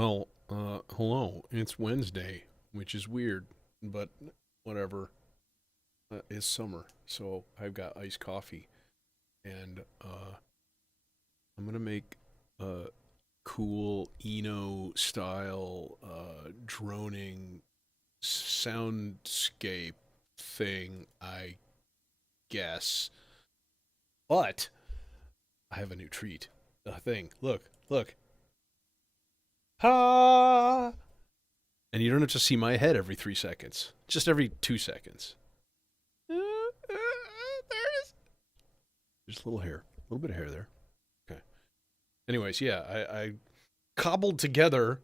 Well, hello. It's Wednesday, which is weird, but whatever. It's summer, so I've got iced coffee, and I'm gonna make a cool Eno style droning soundscape thing, I guess. But I have a new treat. A thing. Look, look. Ha! And you don't have to see my head every 3 seconds. Just every 2 seconds. There it is. Just a little hair. A little bit of hair there. Okay. Anyways, yeah, I cobbled together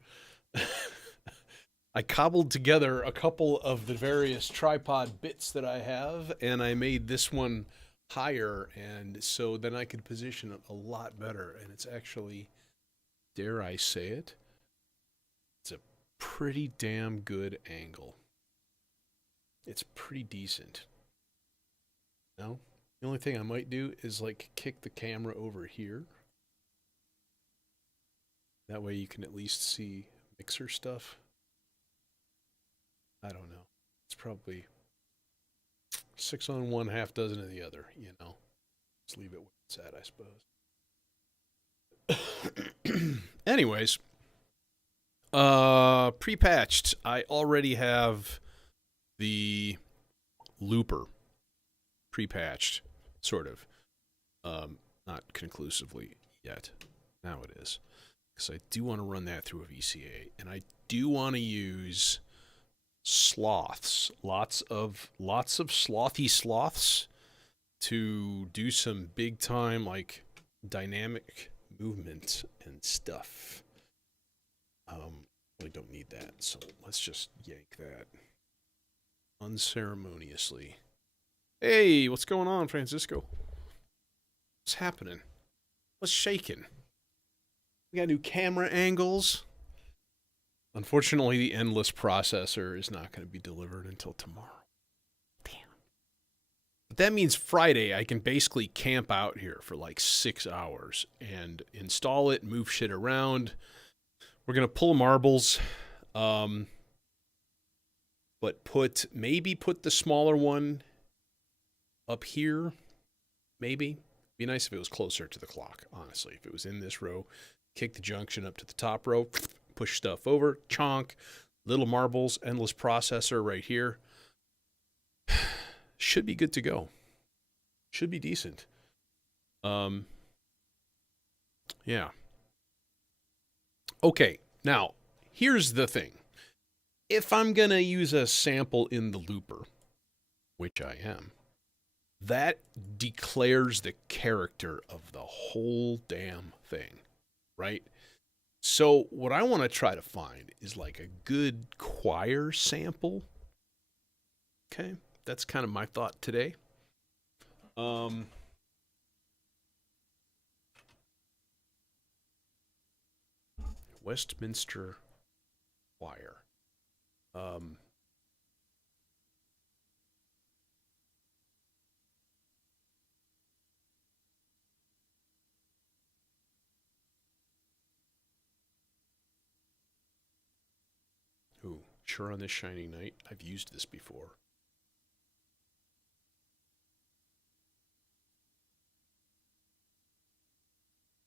I cobbled together a couple of the various tripod bits that I have, and I made this one higher, and so then I could position it a lot better. And it's actually, dare I say it, it's a pretty damn good angle. It's pretty decent. No? The only thing I might do is like kick the camera over here. That way you can at least see mixer stuff. I don't know. It's probably six on one, half dozen of the other, you know. Just leave it where it's at, I suppose. Anyways, pre-patched. I already have the looper pre-patched, sort of. Not conclusively yet. Now it is. Because I do want to run that through a VCA. And I do want to use sloths. Lots of slothy sloths to do some big time like dynamic movement and stuff. Really don't need that, so let's just yank that unceremoniously. Hey, what's going on, Francisco? What's happening? What's shaking? We got new camera angles. Unfortunately, the endless processor is not going to be delivered until tomorrow. Damn. But that means Friday I can basically camp out here for like 6 hours and install it, move shit around. We're going to pull marbles, but maybe put the smaller one up here. Maybe. Be nice if it was closer to the clock, honestly. If it was in this row, kick the junction up to the top row, push stuff over, chonk, little marbles, endless processor right here. Should be good to go. Should be decent. Yeah. Okay, now, here's the thing. If I'm going to use a sample in the looper, which I am, that declares the character of the whole damn thing, right? So what I want to try to find is like a good choir sample. Okay, that's kind of my thought today. Westminster Choir. Ooh, sure on this shining night. I've used this before.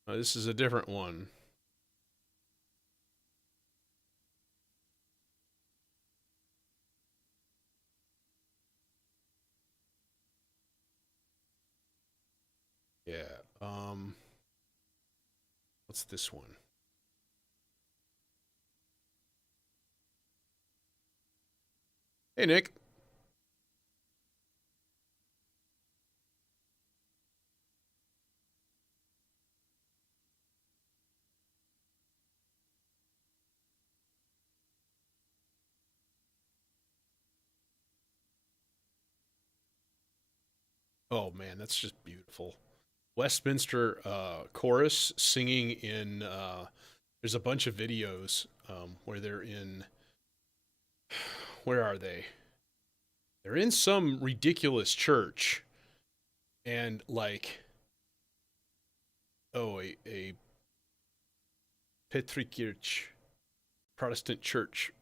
This is a different one. Yeah. What's this one? Hey, Nick. Oh man, that's just beautiful. Westminster chorus singing in. There's a bunch of videos where they're in. Where are they? They're in some ridiculous church, and like, oh, a Petrikirch. Protestant church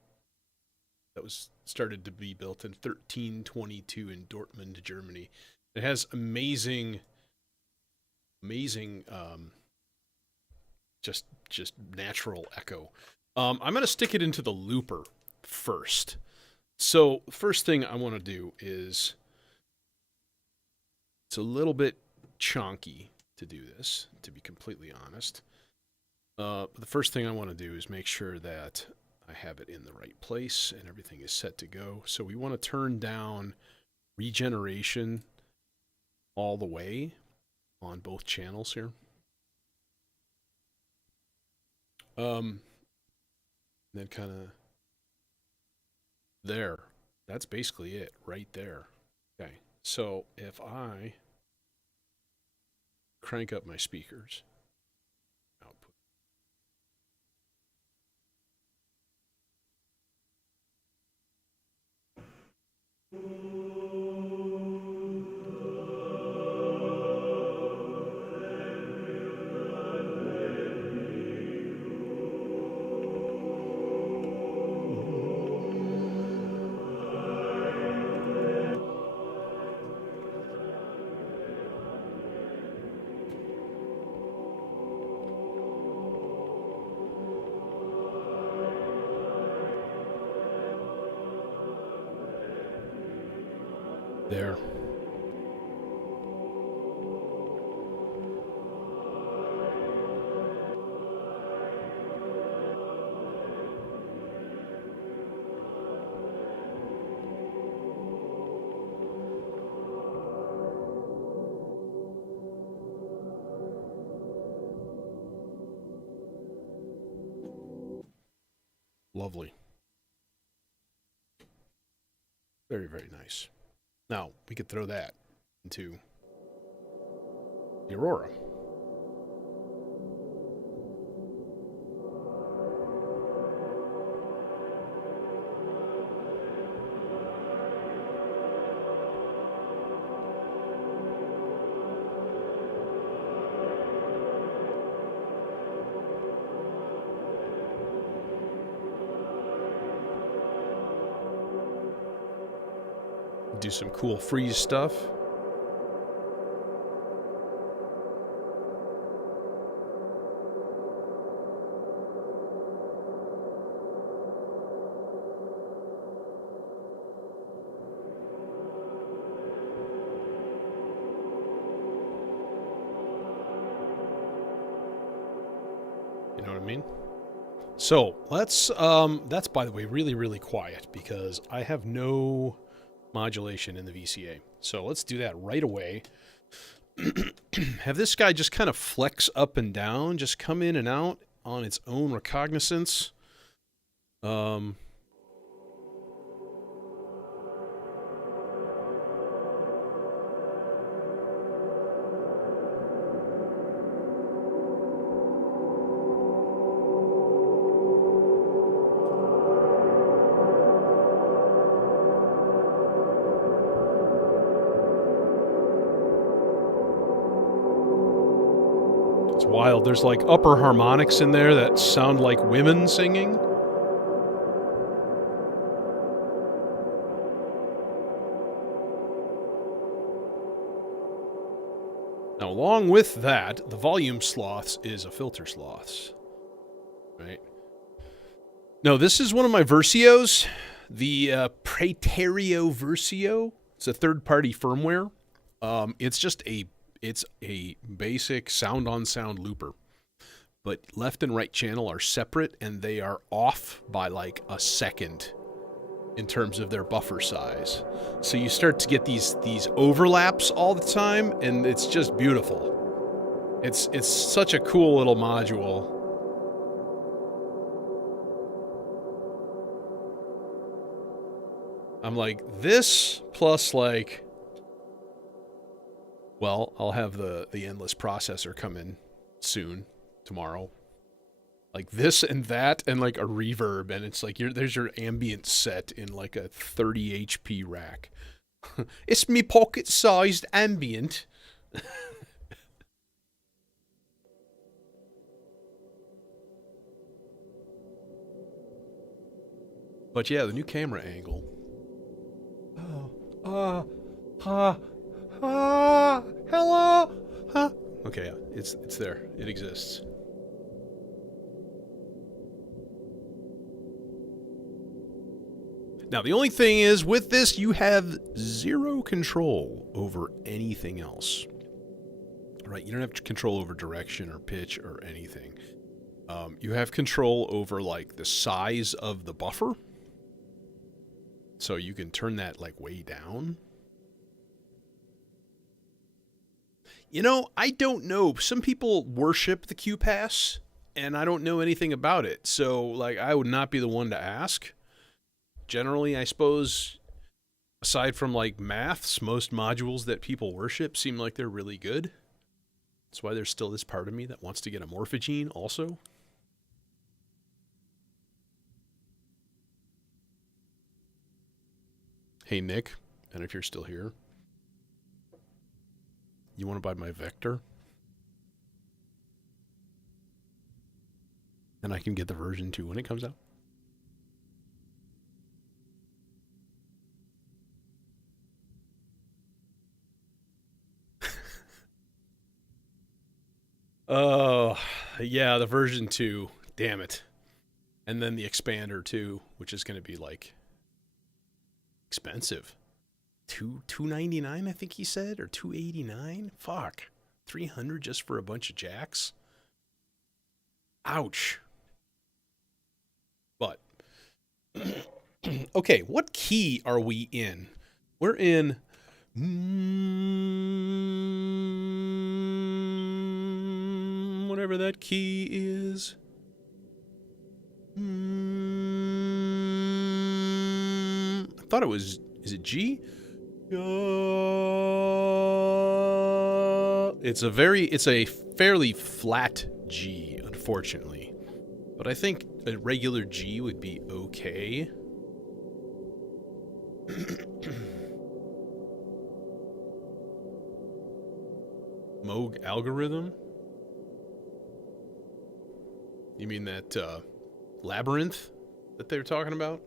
that was started to be built in 1322 in Dortmund, Germany. It has amazing, just natural echo. I'm going to stick it into the looper first. So first thing I want to do is, it's a little bit chonky to do this, to be completely honest. The first thing I want to do is make sure that I have it in the right place and everything is set to go. So we want to turn down regeneration all the way on both channels here. Then kind of there. That's basically it right there. Okay. So if I crank up my speakers, output. There. Lovely. Very, very nice. Now, we could throw that into the Aurora. Do some cool freeze stuff. You know what I mean? So let's, that's by the way, really, really quiet because I have no modulation in the VCA. So let's do that right away. Have this guy just kind of flex up and down, just come in and out on its own recognizance. Wild. There's like upper harmonics in there that sound like women singing. Now, along with that, the volume sloths is a filter sloths, right? No, this is one of my Versios, the Praeterio Versio. It's a third-party firmware. It's just it's a basic sound-on-sound looper. But left and right channel are separate, and they are off by like a second in terms of their buffer size. So you start to get these overlaps all the time, and it's just beautiful. It's such a cool little module. I'm like, this plus like, well, I'll have the endless processor come in soon, tomorrow. Like this and that and like a reverb, and it's like there's your ambient set in like a 30 HP rack. It's me pocket-sized ambient. But yeah, the new camera angle. Hello. Huh? Okay, yeah, it's there. It exists. Now, the only thing is, with this, you have zero control over anything else. Right? You don't have control over direction or pitch or anything. You have control over, like, the size of the buffer. So you can turn that, like, way down. You know, I don't know. Some people worship the Q Pass, and I don't know anything about it. So, like, I would not be the one to ask. Generally, I suppose, aside from like maths, most modules that people worship seem like they're really good. That's why there's still this part of me that wants to get a morphogene also. Hey, Nick, and if you're still here, you want to buy my vector? And I can get the version 2 when it comes out. Oh, yeah, the version 2. Damn it. And then the expander too, which is going to be like expensive. $299, I think he said, or $289. Fuck, $300 just for a bunch of jacks. Ouch. But okay, what key are we in? We're in whatever that key is. I thought it was. Is it G? It's a fairly flat G, unfortunately. But I think a regular G would be okay. Moog algorithm? You mean that labyrinth that they were talking about?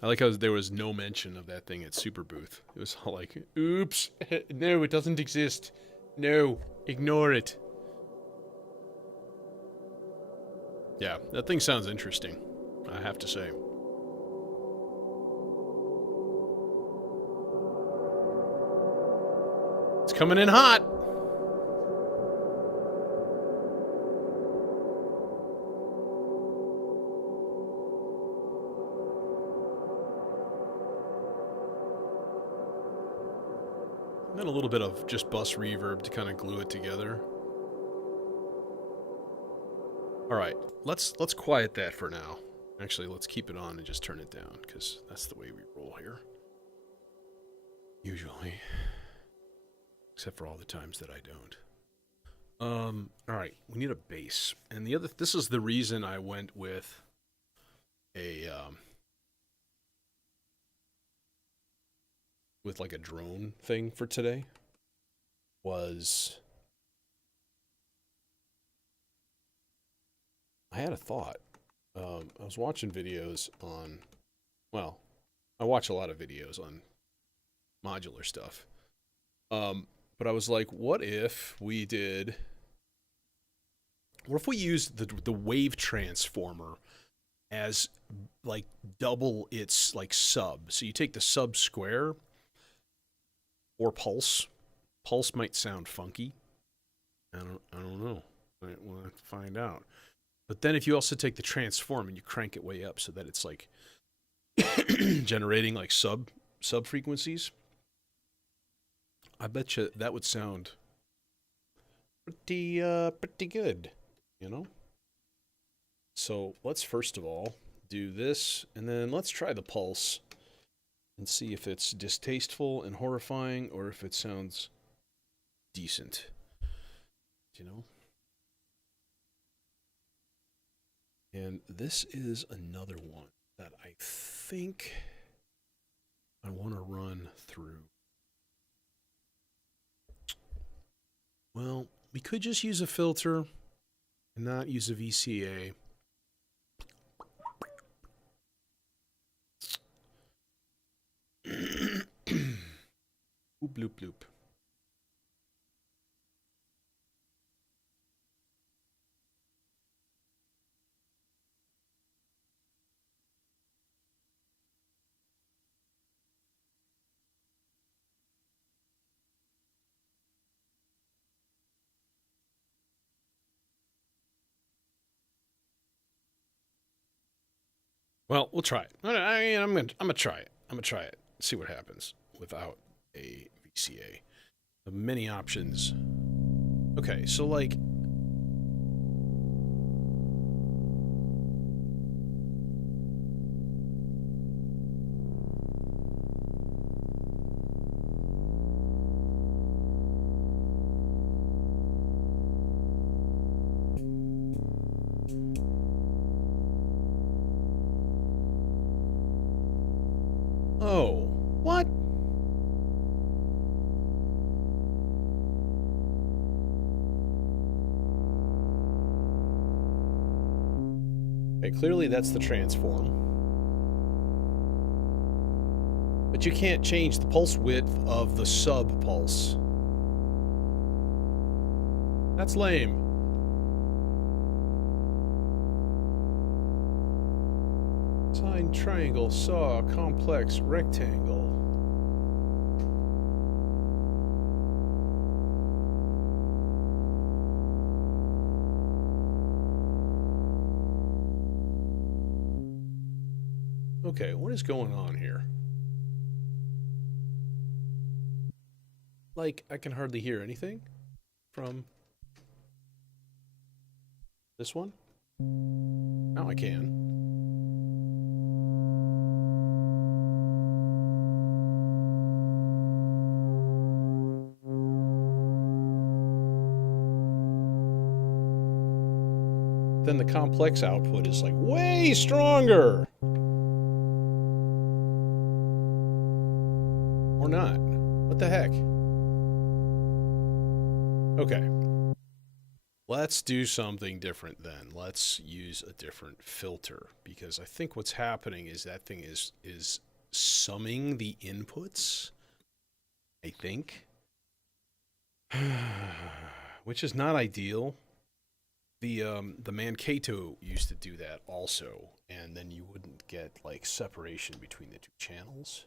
I like how there was no mention of that thing at Super Booth. It was all like, oops, no, it doesn't exist. No, ignore it. Yeah, that thing sounds interesting, I have to say. It's coming in hot. And then a little bit of just bus reverb to kind of glue it together. All right, let's quiet that for now. Actually, let's keep it on and just turn it down, because that's the way we roll here. Usually. Except for all the times that I don't. All right, we need a bass. And this is the reason I went with with like a drone thing for today. I had a thought. I was watching videos on, well, I watch a lot of videos on modular stuff. But I was like, what if we used the wave transformer as like double its like sub? So you take the sub square or pulse. Pulse might sound funky. I don't know. We'll have to find out. But then if you also take the transform and you crank it way up so that it's like generating like sub frequencies, I bet you that would sound pretty good, you know? So let's first of all do this, and then let's try the pulse and see if it's distasteful and horrifying or if it sounds decent, you know? And this is another one that I think I want to run through. Well, we could just use a filter and not use a VCA. Oop, bloop, bloop. Well, we'll try it. I'm gonna try it. I'm gonna try it. See what happens without a VCA. The many options. Okay, so like. Oh, what? Okay, clearly that's the transform. But you can't change the pulse width of the sub pulse. That's lame. Sine, triangle, saw, complex, rectangle. Okay, what is going on here? Like, I can hardly hear anything from this one. Now I can. Then the complex output is like way stronger. Or not. What the heck? Okay. Let's do something different then. Let's use a different filter, because I think what's happening is that thing is summing the inputs, I think. Which is not ideal. The Mankato used to do that also, and then you wouldn't get like separation between the two channels.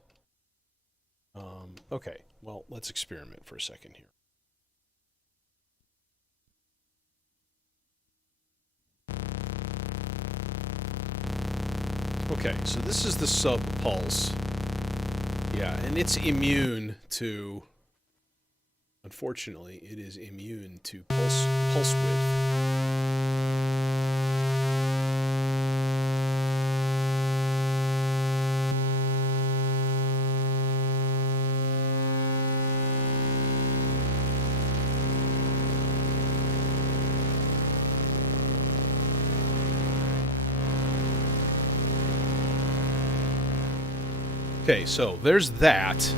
Okay, well, let's experiment for a second here. Okay, so this is the sub pulse. Yeah, and it's immune to, unfortunately, it is immune to pulse width. Okay, so there's that.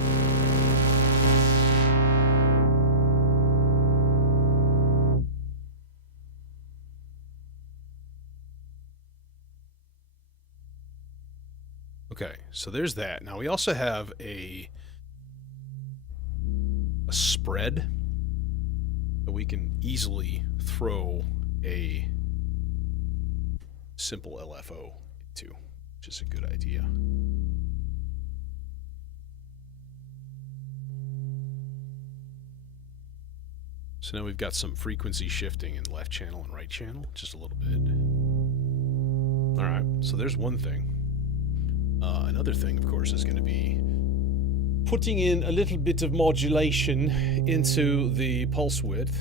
Okay, so there's that. Now we also have a spread that we can easily throw a simple LFO into, which is a good idea. So now we've got some frequency shifting in left channel and right channel, just a little bit. All right, so there's one thing. Another thing, of course, is going to be putting in a little bit of modulation into the pulse width.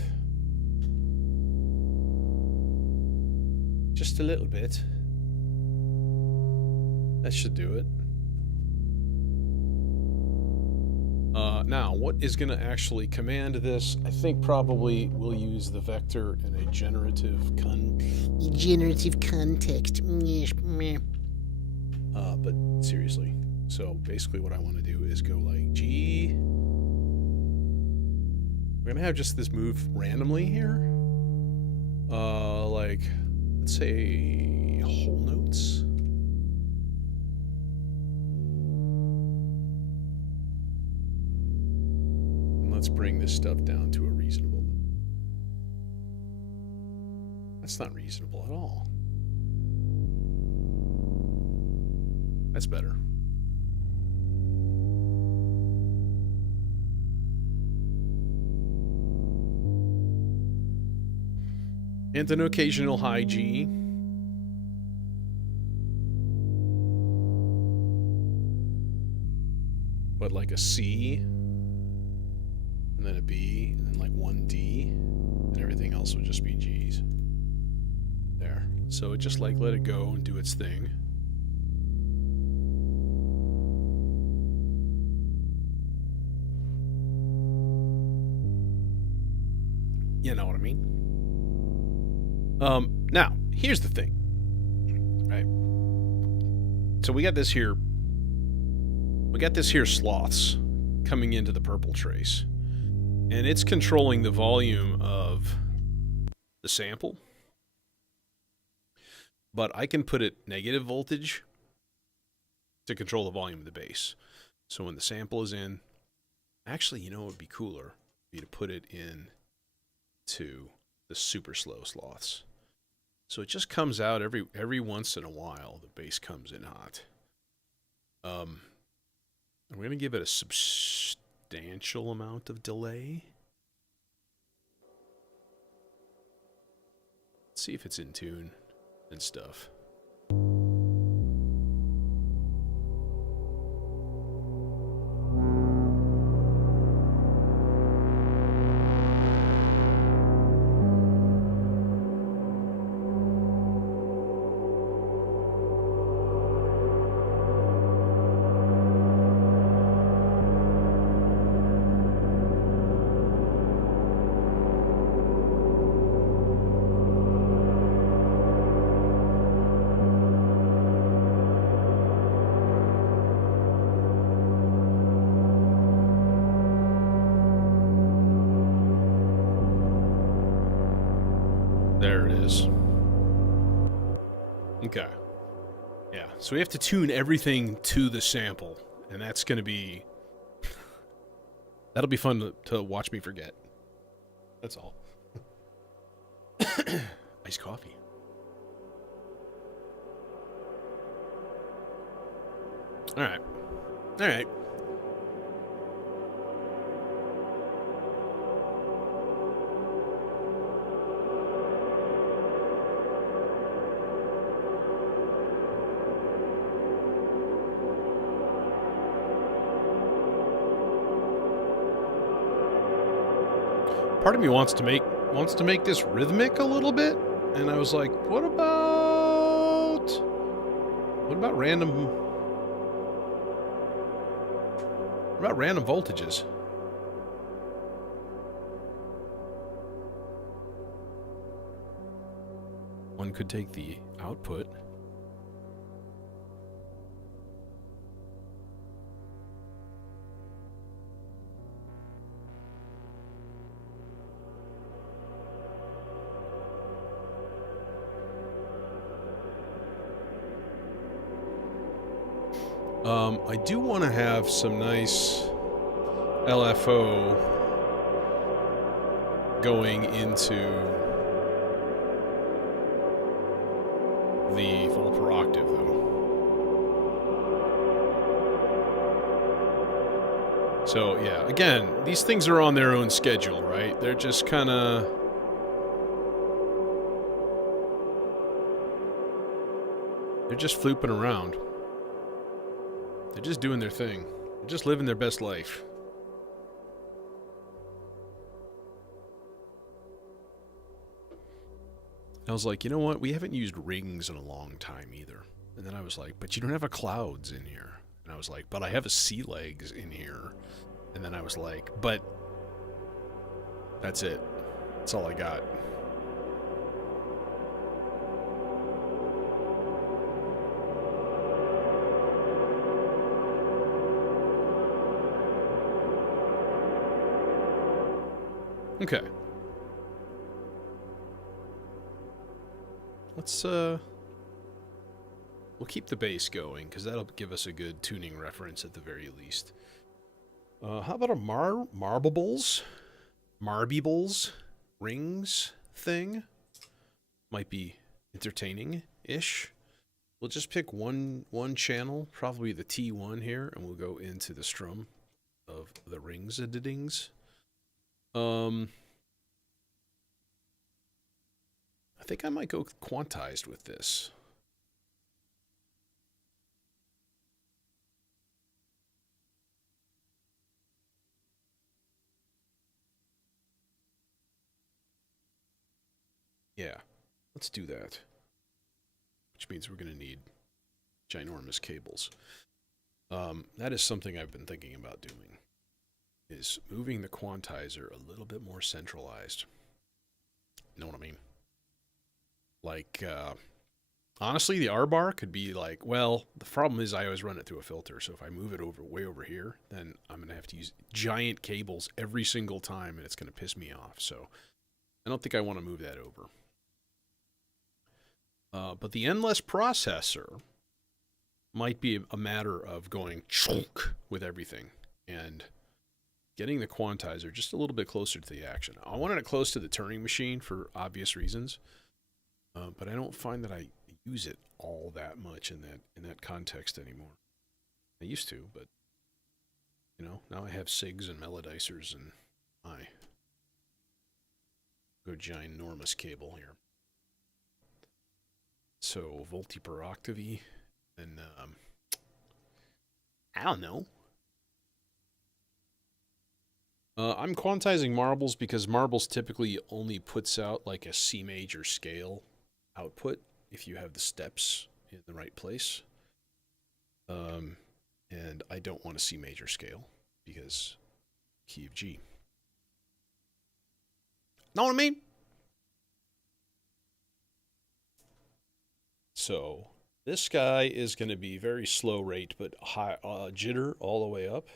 Just a little bit. That should do it. Now, what is going to actually command this? I think probably we'll use the vector in a generative context. But seriously, so basically what I want to do is go like G. We're going to have just this move randomly here. Like like, let's say, whole notes. And let's bring this stuff down to a reasonable. That's not reasonable at all. That's better. And an occasional high G. But like a C, and then a B, and then like one D, and everything else would just be G's. There. So it just like let it go and do its thing. You know what I mean? Now, here's the thing. Right? So we got this here sloths coming into the purple trace. And it's controlling the volume of the sample. But I can put it negative voltage to control the volume of the bass. So when the sample is in, actually, you know what would be cooler? Would be to put it in to the super slow sloths. So it just comes out every once in a while. The bass comes in hot. I'm going to give it a substantial amount of delay. Let's see if it's in tune and stuff. There it is. Okay. Yeah, so we have to tune everything to the sample, and that's going to be... That'll be fun to watch me forget. That's all. Iced coffee. All right. All right. Part of me wants to make this rhythmic a little bit, and I was like, what about random voltages? One could take the output. I do want to have some nice LFO going into the full per octave, though. So, yeah, again, these things are on their own schedule, right? They're just kind of... They're just flooping around. They're just doing their thing. They're just living their best life. I was like, you know what? We haven't used rings in a long time either. And then I was like, but you don't have a clouds in here. And I was like, but I have a sea legs in here. And then I was like, but that's it. That's all I got. Okay. Let's we'll keep the bass going because that'll give us a good tuning reference at the very least. How about a marbles rings thing? Might be entertaining-ish. We'll just pick one channel, probably the T1 here, and we'll go into the strum of the rings editings. I think I might go quantized with this. Yeah, let's do that. Which means we're going to need ginormous cables. That is something I've been thinking about doing, is moving the quantizer a little bit more centralized. You know what I mean? Like, honestly, the R bar could be like, well, the problem is I always run it through a filter, so if I move it way over here, then I'm going to have to use giant cables every single time, and it's going to piss me off. So I don't think I want to move that over. But the endless processor might be a matter of going chunk with everything and getting the quantizer just a little bit closer to the action. I wanted it close to the Turing machine for obvious reasons, but I don't find that I use it all that much in that context anymore. I used to, but you know, now I have SIGs and melodicers and I go ginormous cable here. So volti per octave, and I don't know. I'm quantizing marbles because marbles typically only puts out like a C major scale output if you have the steps in the right place. And I don't want a C major scale because key of G. Know what I mean? So this guy is going to be very slow rate, but high jitter all the way up.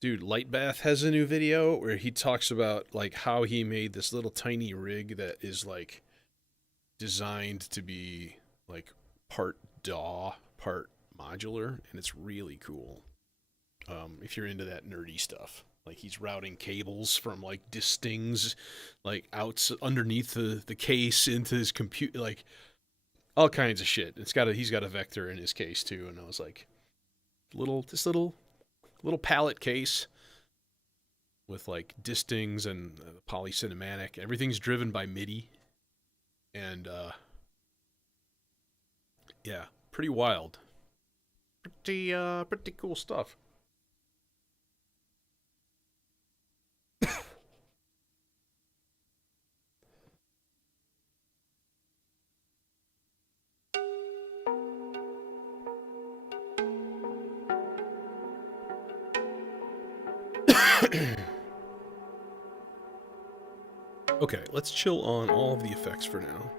Dude, Lightbath has a new video where he talks about like how he made this little tiny rig that is like designed to be like part DAW, part modular, and it's really cool. If you're into that nerdy stuff. Like he's routing cables from like distings, like out underneath the case into his computer, like all kinds of shit. He's got a vector in his case too, and I was like, this little palette case with like distings and polycinematic. Everything's driven by MIDI, and yeah, pretty wild, pretty cool stuff. Okay, let's chill on all of the effects for now.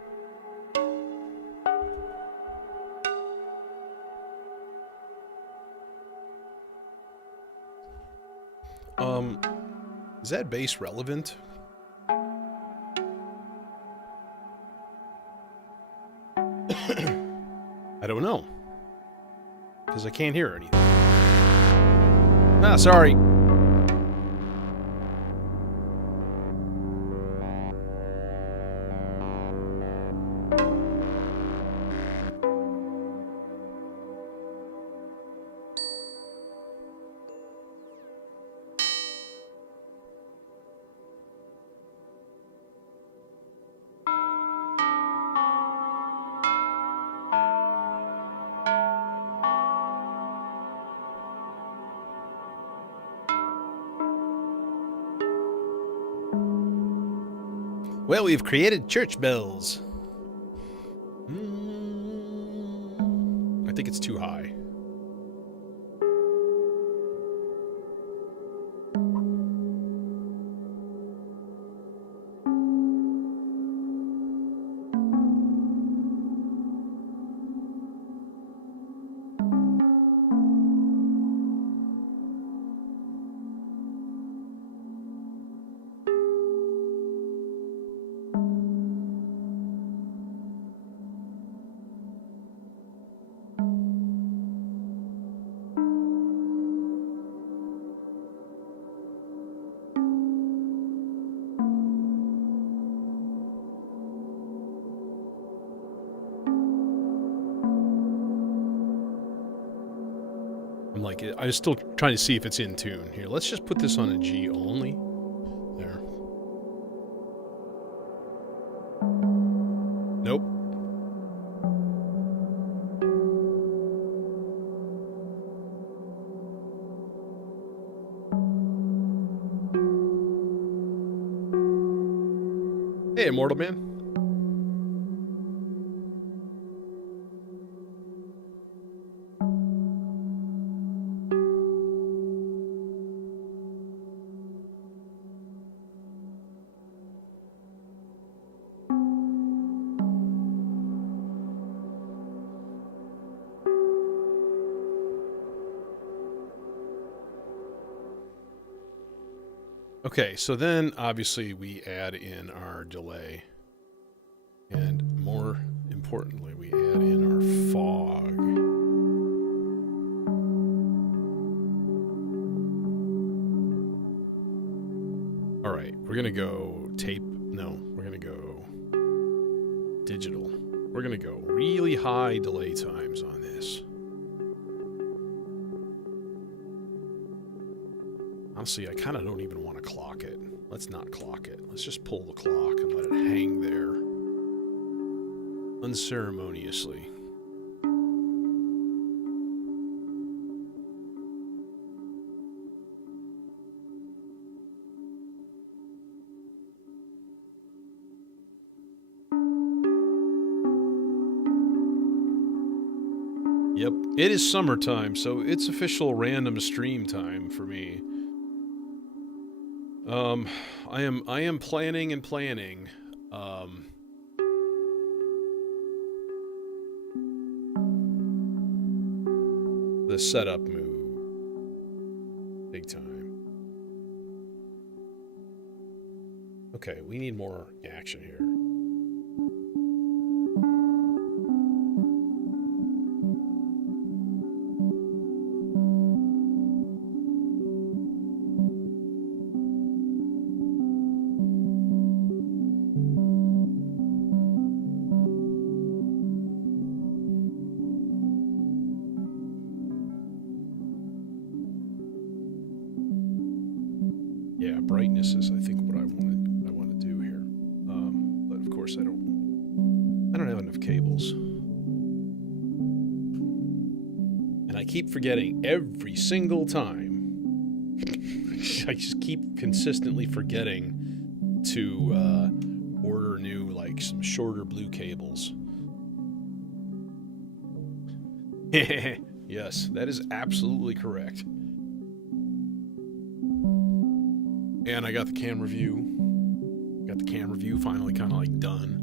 Is that bass relevant? I don't know. Because I can't hear anything. Ah, sorry. Well, we've created church bells. I think it's too high. like, I was still trying to see if it's in tune. Here, let's just put this on a G only. There. Nope. Hey, Immortal Man. Okay, so then obviously we add in our delay. And more importantly, we add in our fog. All right, we're going to go tape. No, we're going to go digital. We're going to go really high delay times on this. Honestly, I kind of don't even want to clock it. Let's not clock it. Let's just pull the clock and let it hang there unceremoniously. Yep, it is summertime, so it's official random stream time for me. I am planning and planning. The setup move. Big time. Okay, we need more action here. Yeah, brightness is, I think, what I want to do here. But of course, I don't have enough cables, and I keep forgetting every single time. I just keep consistently forgetting to order new, like, some shorter blue cables. Yes, that is absolutely correct. And I got the camera view. Got the camera view finally kind of like done.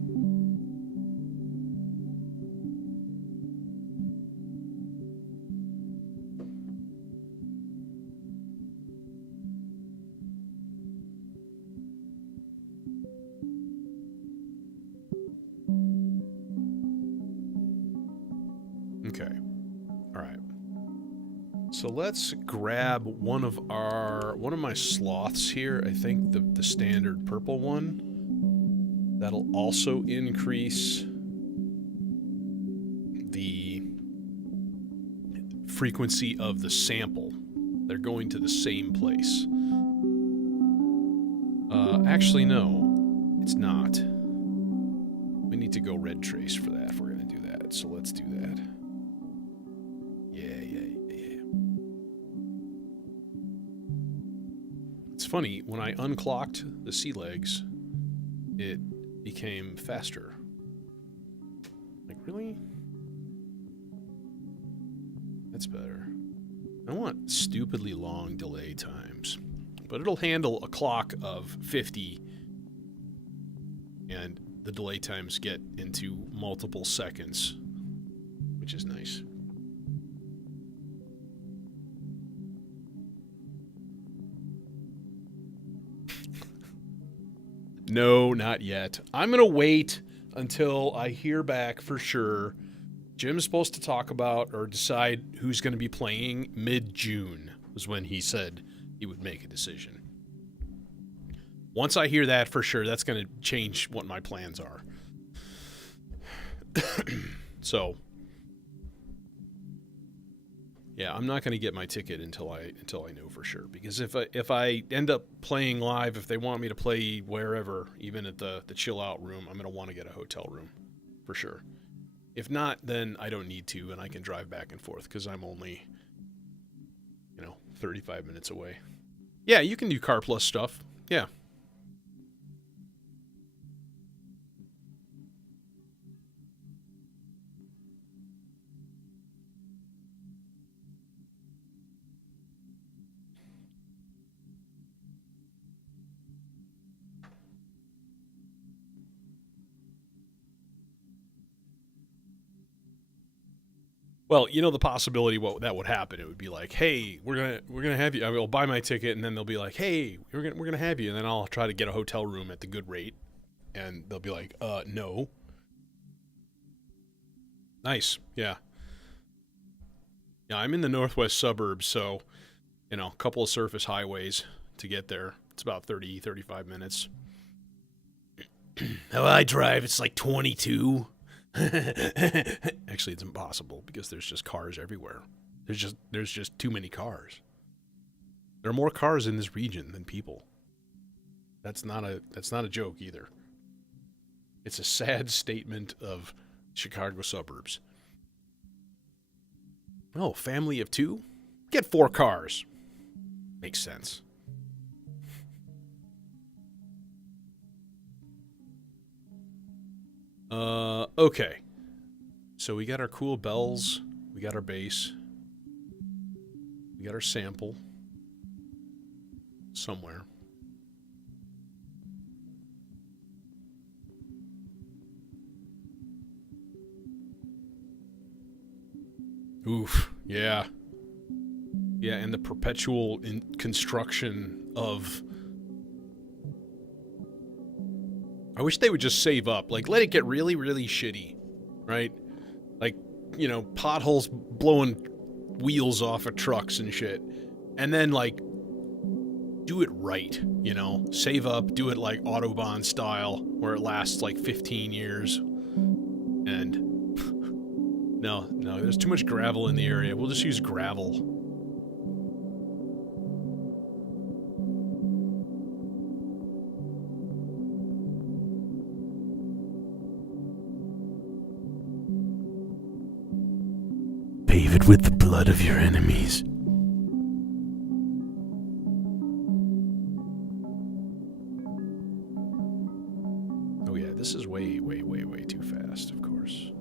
Okay. All right. So let's grab one of my sloths here. I think the standard purple one. That'll also increase the frequency of the sample. They're going to the same place. Actually, no, it's not. We need to go red trace for that if we're going to do that. So let's do that. It's funny, when I unclocked the sea legs, it became faster. Like, really? That's better. I want stupidly long delay times, but it'll handle a clock of 50, and the delay times get into multiple seconds, which is nice. No, not yet. I'm going to wait until I hear back for sure. Jim's supposed to talk about or decide who's going to be playing mid-June, was when he said he would make a decision. Once I hear that for sure, that's going to change what my plans are. So, Yeah, I'm not going to get my ticket until I know for sure. Because if I end up playing live, if they want me to play wherever, even at the chill out room, I'm going to want to get a hotel room for sure. If not, then I don't need to, and I can drive back and forth because I'm only 35 minutes away. Yeah, you can do Car Plus stuff. Yeah. Well, the possibility what that would happen. It would be like, hey, we're gonna have you. I will buy my ticket, and then they'll be like, hey, we're gonna have you, and then I'll try to get a hotel room at the good rate, and they'll be like, no. Nice, yeah, yeah. I'm in the northwest suburbs, so a couple of surface highways to get there. It's about 35 minutes. How I drive, it's like 22. Actually, it's impossible because there's just cars everywhere. There's just too many cars. There are more cars in this region than people. That's not a joke either. It's a sad statement of Chicago suburbs. Oh, family of 2? Get 4 cars. Makes sense. Okay. So we got our cool bells, we got our bass, we got our sample somewhere. Oof, yeah. Yeah, and the perpetual construction of... I wish they would just save up. Like, let it get really, really shitty, right? Like, potholes blowing wheels off of trucks and shit. And then, like, do it right, Save up, do it like Autobahn style, where it lasts like 15 years. And no, there's too much gravel in the area. We'll just use gravel. Pave it with the blood of your enemies. Oh yeah, this is way, way, way, way too fast, of course.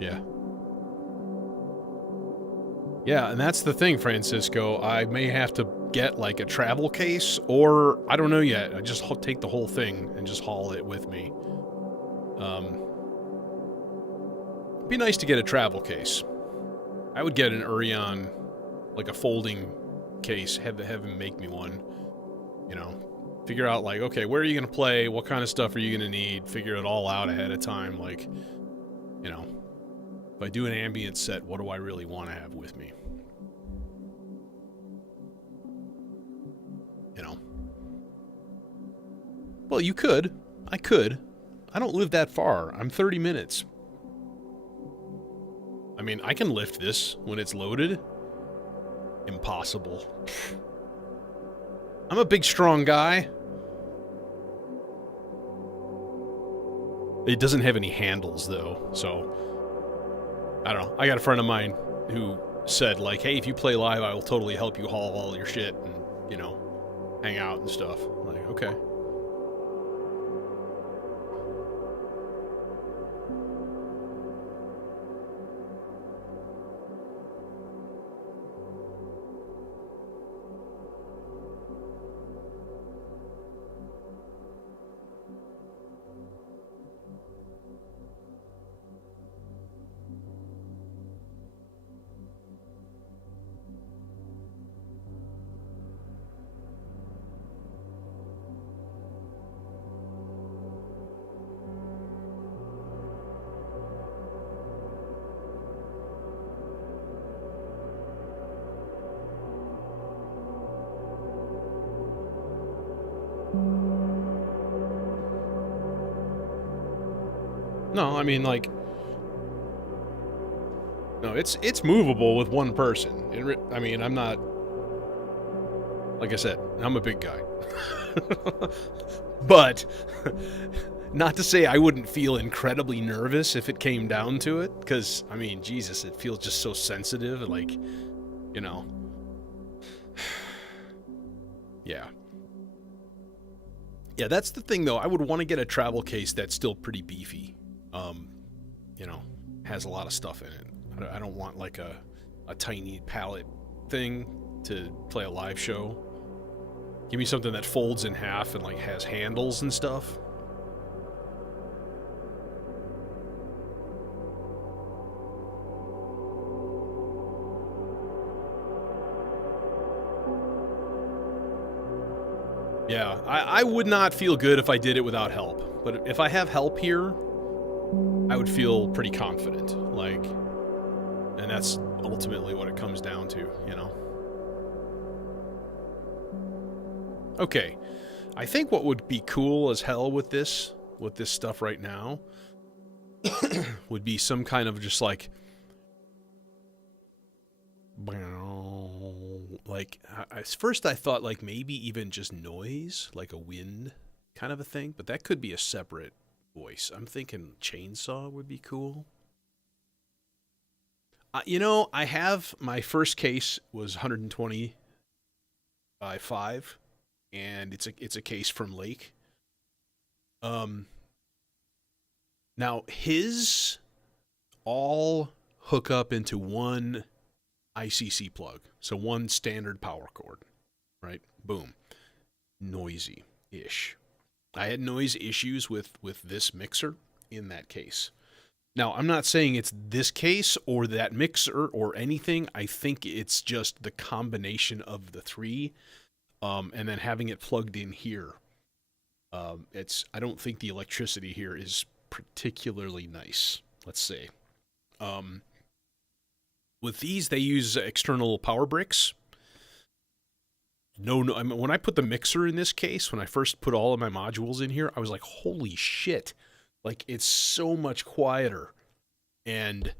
Yeah. Yeah, and that's the thing, Francisco. I may have to get like a travel case, or I don't know yet. I just take the whole thing and just haul it with me. It'd be nice to get a travel case. I would get an Urion, like a folding case. Have him make me one. Figure out like, okay, where are you gonna play? What kind of stuff are you gonna need? Figure it all out ahead of time. Like, if I do an ambient set, what do I really want to have with me? Well, you could. I could. I don't live that far. I'm 30 minutes. I mean, I can lift this when it's loaded. Impossible. I'm a big, strong guy. It doesn't have any handles, though, so... I don't know. I got a friend of mine who said, like, hey, if you play live, I will totally help you haul all your shit and, hang out and stuff. I'm like, okay. No, I mean like no, it's movable with one person. I mean, I'm not like I said, I'm a big guy. But not to say I wouldn't feel incredibly nervous if it came down to it, because I mean, Jesus, it feels just so sensitive. Like, you know, yeah, yeah. That's the thing, though. I would want to get a travel case that's still pretty beefy. Um, you know, has a lot of stuff in it. I don't want like a tiny pallet thing to play a live show. Give me something that folds in half and like has handles and stuff. Yeah, I would not feel good if I did it without help. But if I have help here, I would feel pretty confident. Like, and that's ultimately what it comes down to, you know? Okay, I think what would be cool as hell with this stuff right now, would be some kind of just like at first I thought like maybe even just noise, like a wind kind of a thing, but that could be a separate voice. I'm thinking chainsaw would be cool. You know, I have my first case was 120 by 5, and it's a case from Lake. Um, Now his all hook up into one ICC plug, so one standard power cord, right? Boom, noisy ish. I had noise issues with this mixer in that case. Now, I'm not saying it's this case or that mixer or anything. I think it's just the combination of the three, and then having it plugged in here. I don't think the electricity here is particularly nice. Let's say. Um, with these, they use external power bricks. No, I mean, when I put the mixer in this case, when I first put all of my modules in here, I was like, holy shit. Like, it's so much quieter. And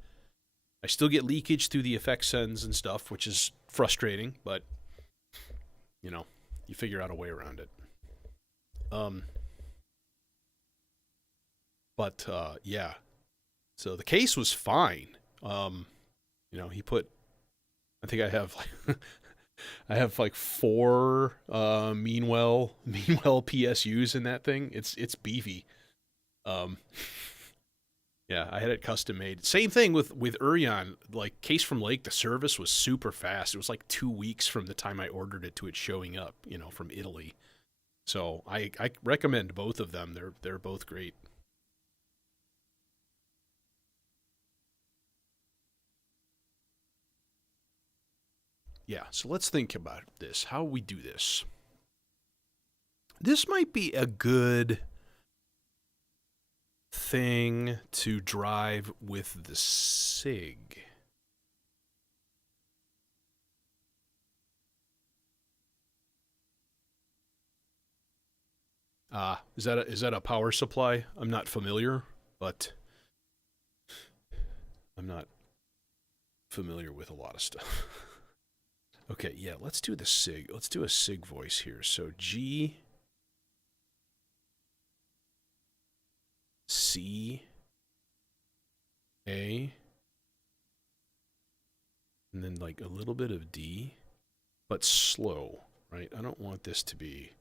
I still get leakage through the effect sends and stuff, which is frustrating, but, you know, you figure out a way around it. Um, yeah. So the case was fine. He put, I think I have like, I have like 4 Meanwell PSUs in that thing. It's beefy. Um, yeah, I had it custom made. Same thing with Urion. Like case from Lake, the service was super fast. It was like 2 weeks from the time I ordered it to it showing up. From Italy. So I recommend both of them. They're both great. Yeah. So let's think about this. How we do this. This might be a good thing to drive with the SIG. Is that a power supply? I'm not familiar, but I'm not familiar with a lot of stuff. Okay, yeah, let's do the SIG. Let's do a SIG voice here. So G C A and then like a little bit of D, but slow, right? I don't want this to be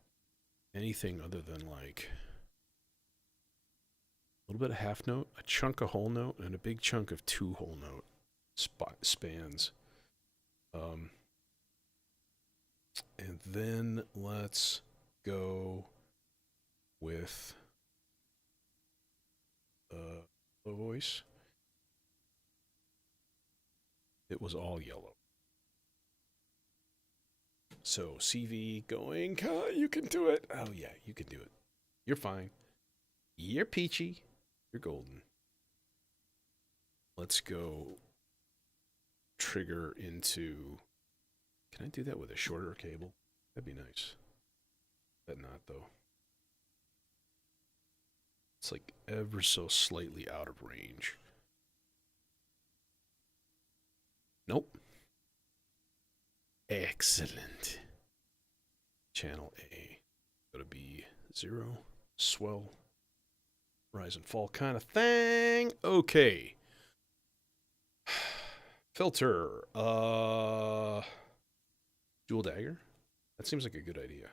anything other than like a little bit of half note, a chunk of whole note, and a big chunk of 2 whole note spans. And then let's go with low voice. It was all yellow. So CV going, you can do it. Oh yeah, you can do it. You're fine. You're peachy. You're golden. Let's go trigger into. Can I do that with a shorter cable? That'd be nice. But not though. It's like ever so slightly out of range. Nope. Excellent. Channel A. Go to be 0. Swell. Rise and fall kind of thing. Okay. Filter. Dual dagger. That seems like a good idea.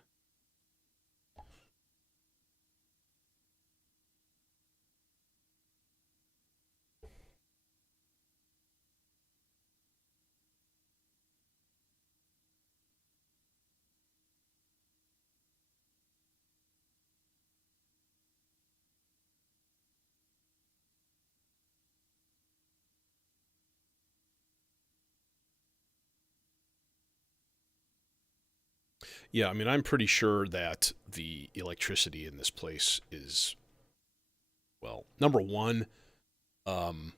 Yeah, I mean, I'm pretty sure that the electricity in this place is, well, number one, um,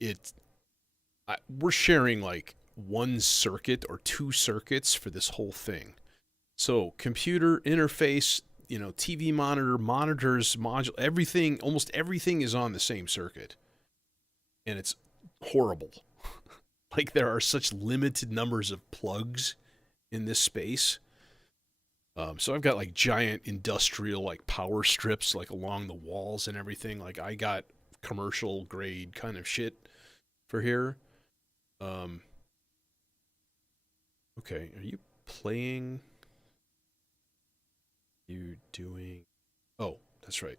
it we're sharing like one circuit or two circuits for this whole thing. So computer interface, TV monitor, monitors, module, everything, almost everything is on the same circuit, and it's horrible. Like there are such limited numbers of plugs in this space. So I've got like giant industrial like power strips like along the walls and everything. Like I got commercial grade kind of shit for here. Um, okay, are you playing? You doing? Oh, that's right.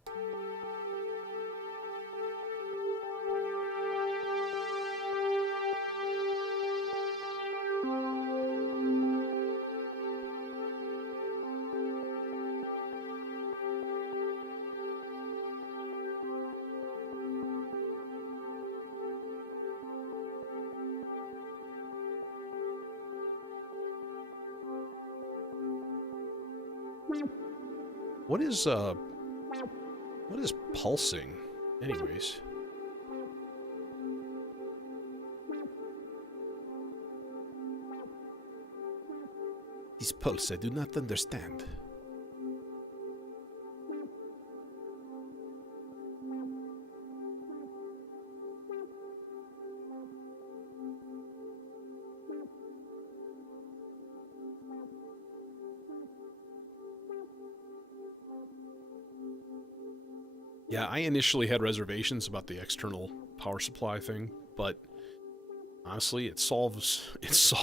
What is pulsing? Anyways. This pulse I do not understand. Yeah, I initially had reservations about the external power supply thing, but honestly, it solves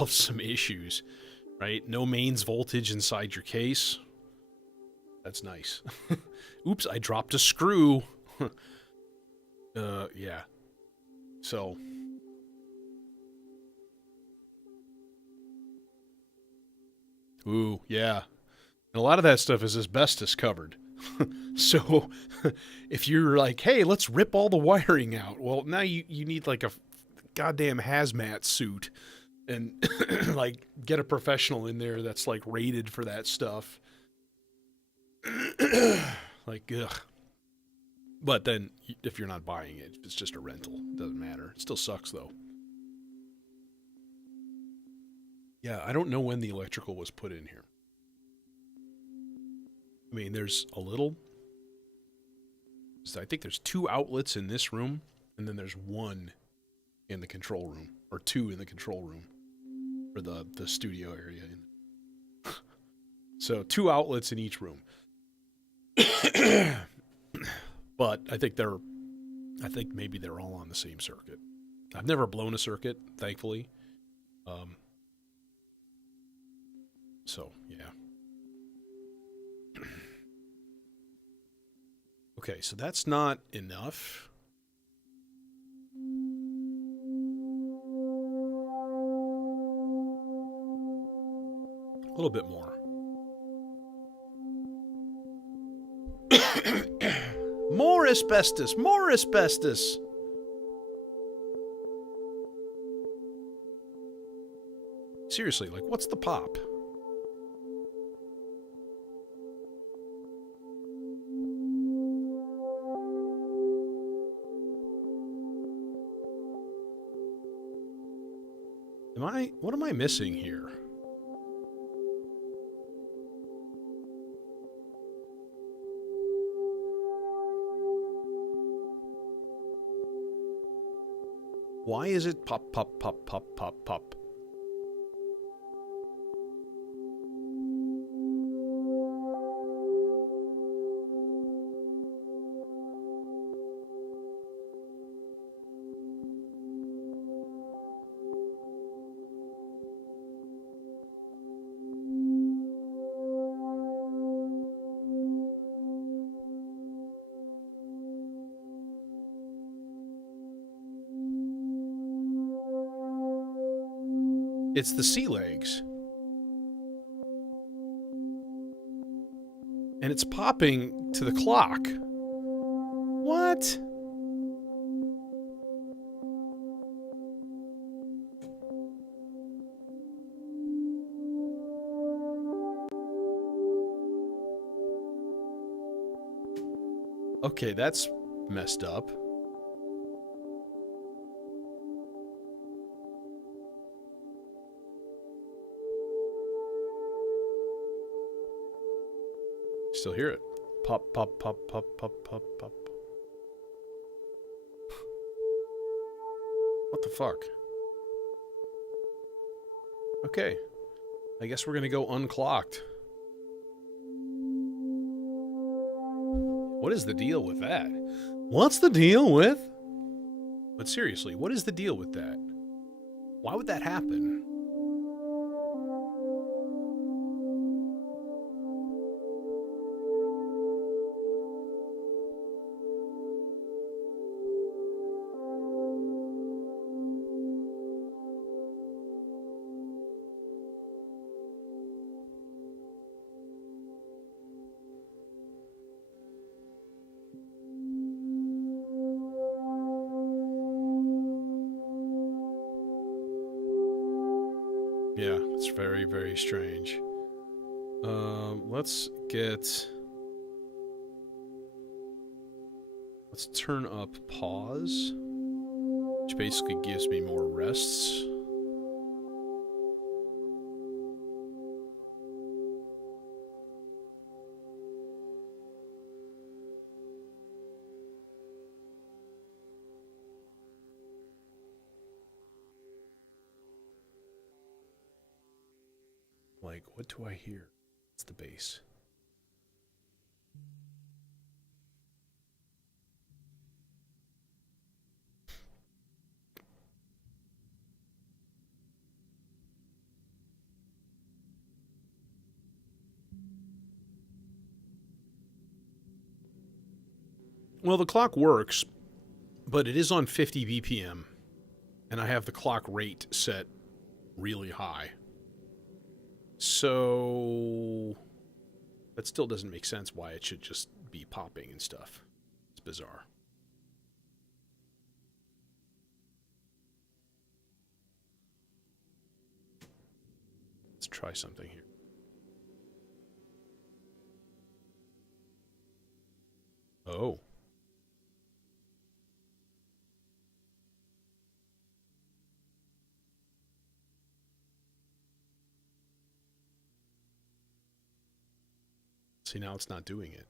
some issues, right? No mains voltage inside your case. That's nice. Oops, I dropped a screw. Yeah. So, ooh, yeah. And a lot of that stuff is asbestos covered. So, if you're like, hey, let's rip all the wiring out, well, now you need like a goddamn hazmat suit and like get a professional in there that's like rated for that stuff. Like, ugh. But then if you're not buying it, it's just a rental. It doesn't matter. It still sucks though. Yeah, I don't know when the electrical was put in here. I mean, there's a little. I think there's two outlets in this room, and then there's one in the control room, or two in the control room for the studio area. So two outlets in each room. But I think maybe they're all on the same circuit. I've never blown a circuit, thankfully. So yeah. Okay, so that's not enough. A little bit more. More asbestos! More asbestos! Seriously, like, what's the pop? What am I missing here? Why is it pop, pop, pop, pop, pop, pop? It's the sea legs. And it's popping to the clock. What? Okay, that's messed up. Still hear it. Pop, pop, pop, pop, pop, pop, pop. What the fuck? Okay. I guess we're gonna go unclocked. What is the deal with that? What's the deal with? But seriously, what is the deal with that? Why would that happen? Yeah, it's very, very strange. Let's turn up pause, which basically gives me more rests. Like, what do I hear? It's the bass. Well, the clock works, but it is on 50 BPM, and I have the clock rate set really high. So that still doesn't make sense why it should just be popping and stuff. It's bizarre. Let's try something here. Oh. See, now it's not doing it.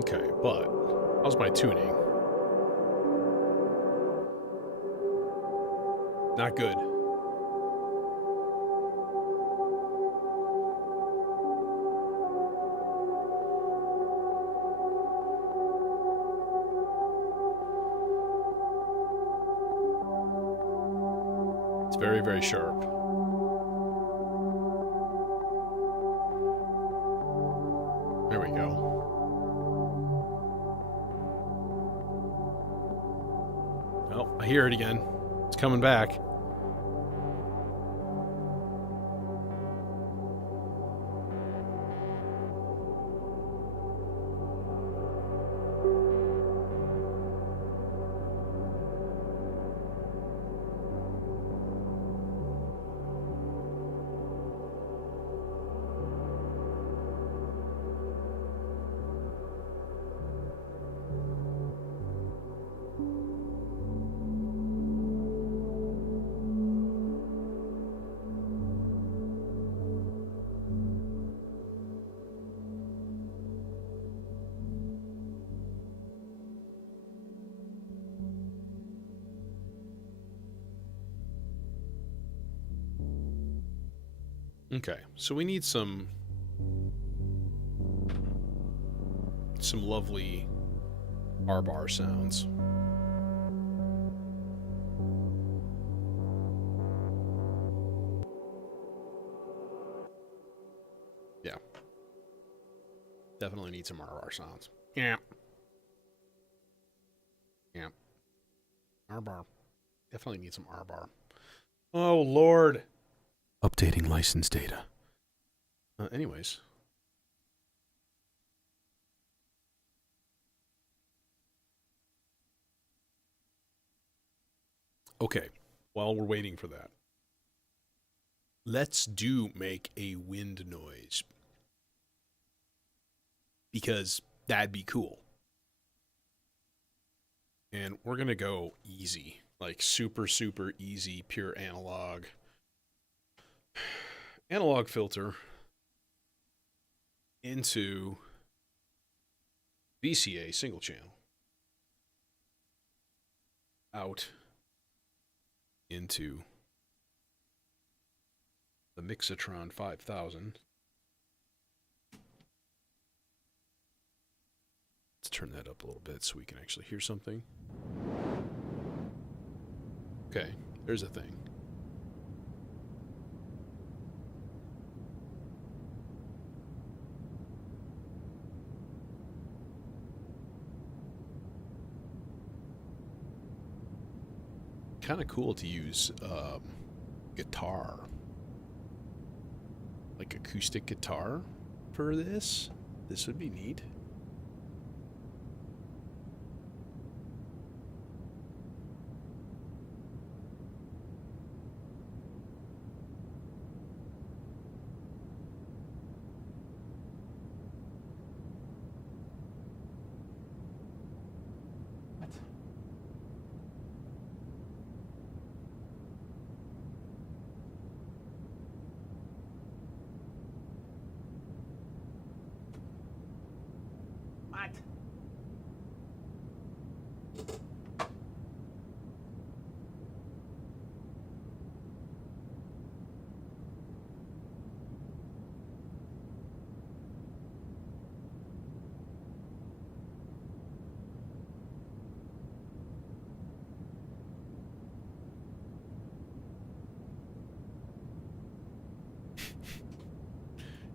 Okay, but how's my tuning? Not good. It's very, very sharp. There we go. Oh, I hear it again. It's coming back. Okay, so we need some lovely R-bar sounds. Yeah. Definitely need some R-bar sounds. Yeah. Yeah. R-bar. Definitely need some R-bar. Oh, Lord. Updating license data. Anyways. Okay, while we're waiting for that, let's make a wind noise. Because that'd be cool. And we're going to go easy. Like super, super easy, pure analog. Analog filter into VCA single channel. Out into the Mixitron 5000. Let's turn that up a little bit so we can actually hear something. Okay, there's a thing. Kind of cool to use guitar, like acoustic guitar for this. This would be neat.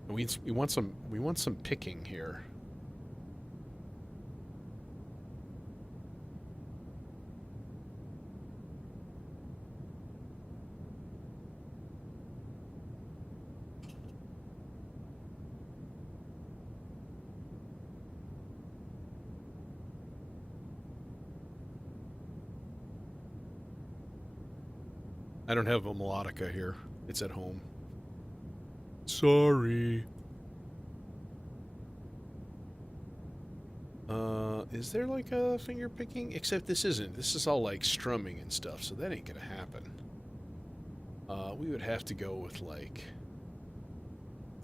We want some picking here. I don't have a melodica here. It's at home. Sorry. Is there like a finger picking? Except this isn't. This is all like strumming and stuff, so that ain't gonna happen. We would have to go with like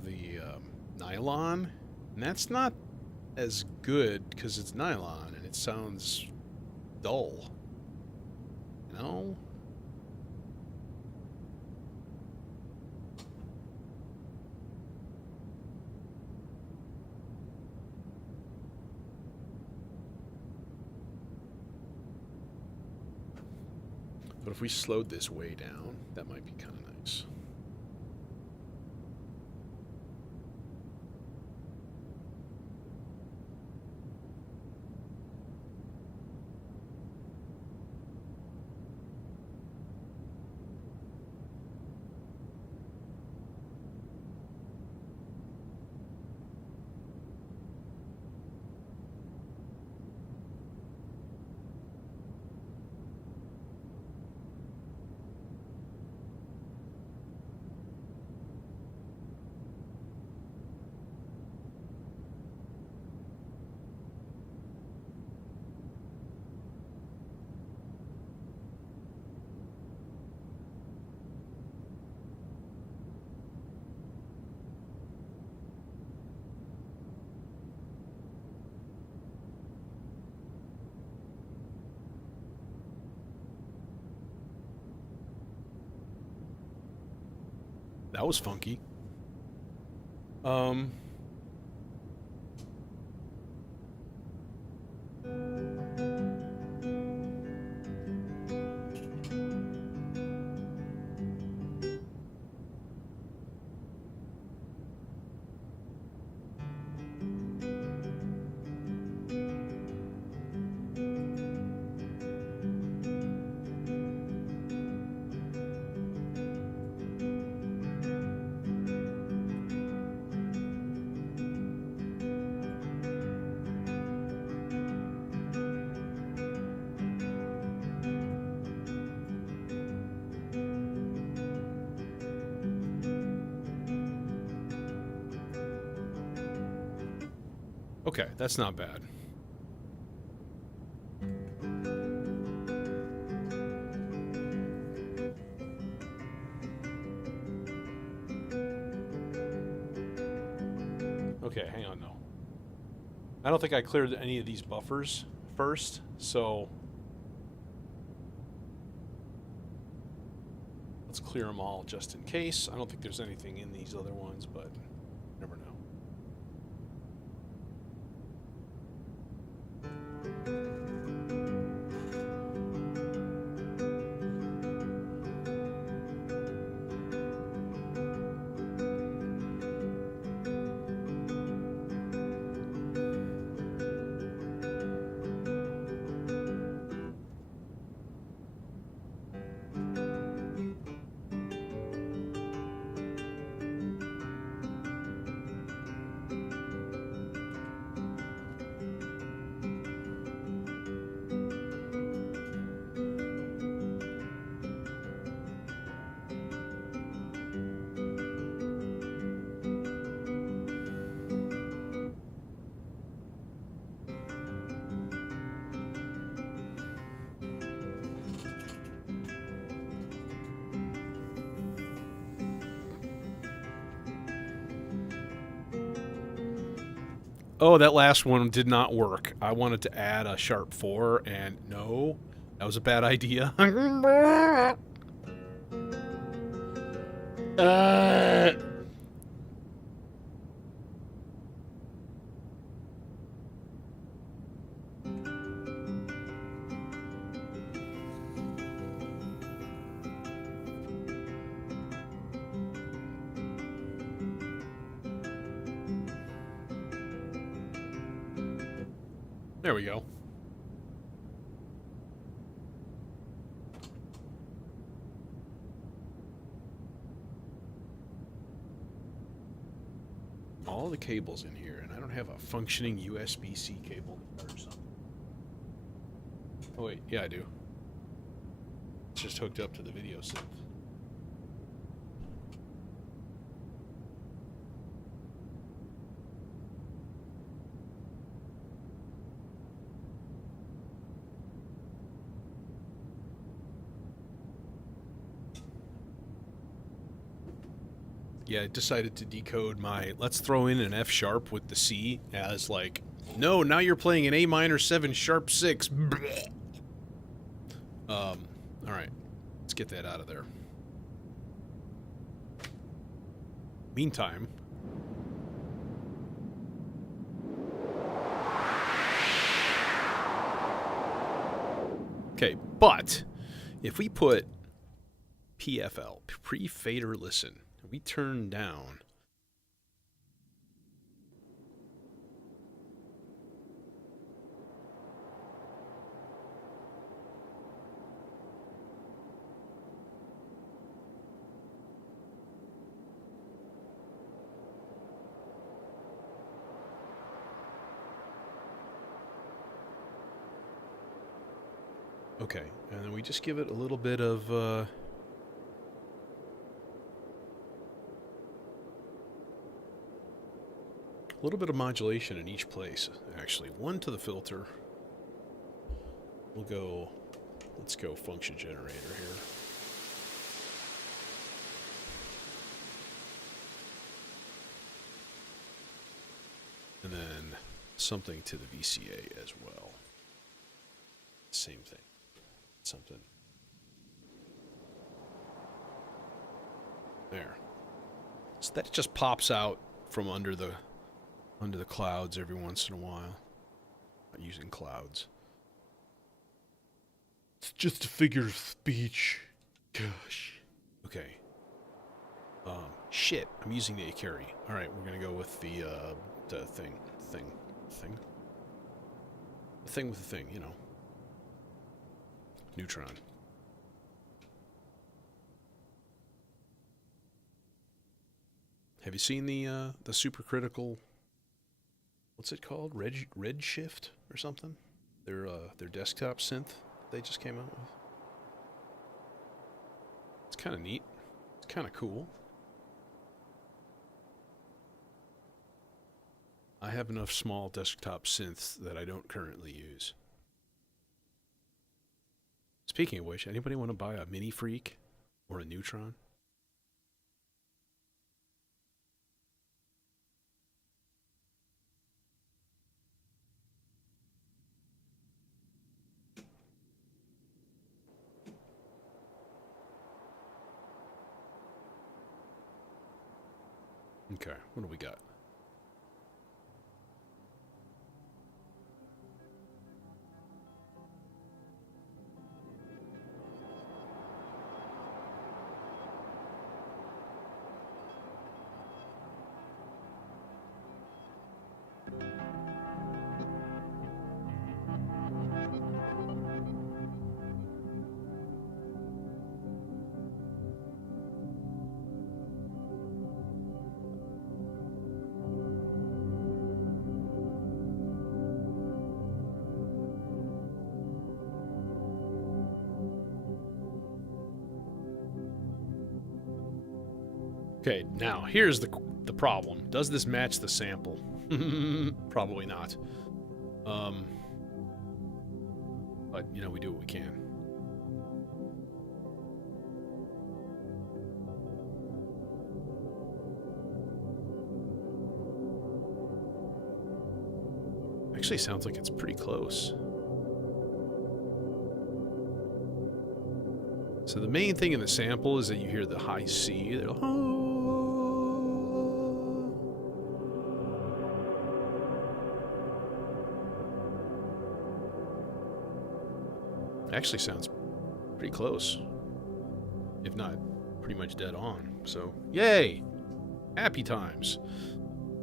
the nylon, and that's not as good because it's nylon and it sounds dull. You know? But if we slowed this way down, that might be kind of nice. That was funky. Okay, that's not bad. Okay, hang on, no. I don't think I cleared any of these buffers first, so let's clear them all just in case. I don't think there's anything in these other ones, but never know. Oh, that last one did not work. I wanted to add a sharp 4, and no, that was a bad idea. There we go. All the cables in here, and I don't have a functioning USB-C cable or something. Oh wait, yeah I do. It's just hooked up to the video synth. Yeah, I decided to decode my, let's throw in an F sharp with the C as like, no, now you're playing an A minor 7 sharp 6. All right, let's get that out of there. Meantime, okay, but If we put PFL, pre-fader listen, we turn down. Okay, and then we just give it a little bit of a little bit of modulation in each place. Actually, one to the filter. We'll go. Let's go function generator here. And then something to the VCA as well. Same thing. Something. There. So that just pops out from under the clouds every once in a while. Not using clouds. It's just a figure of speech. Gosh. Okay. Shit. I'm using the Akari. All right, we're gonna go with the thing with the thing. You know. Neutron. Have you seen the supercritical? What's it called? Redshift or something? Their desktop synth they just came out with. It's kind of neat. It's kind of cool. I have enough small desktop synths that I don't currently use. Speaking of which, anybody want to buy a Mini Freak or a Neutron? Okay, what do we got? Okay, now here's the problem. Does this match the sample? Probably not. But you know, we do what we can. Actually, sounds like it's pretty close. So the main thing in the sample is that you hear the high C. They're like, oh. Actually sounds pretty close, if not pretty much dead on. So, yay! Happy times.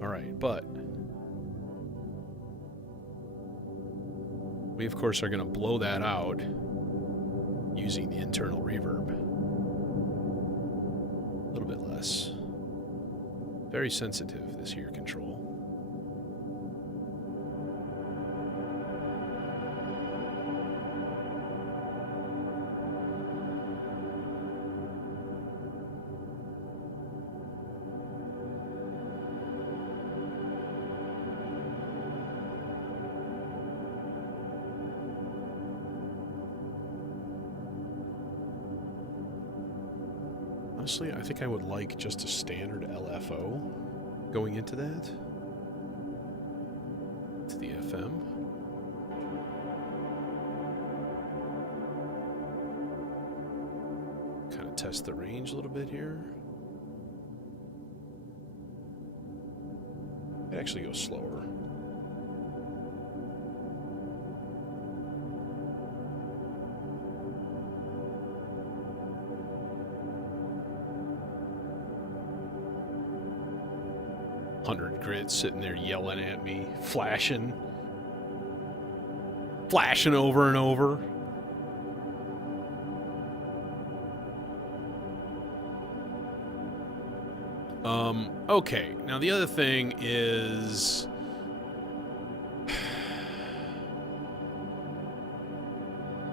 All right, but we, of course, are going to blow that out using the internal reverb. A little bit less. Very sensitive, this here control. Honestly, I think I would like just a standard LFO going into that. To the FM. Kind of test the range a little bit here. It actually goes slower. 100 grit sitting there yelling at me, flashing over and over. Okay, now the other thing is...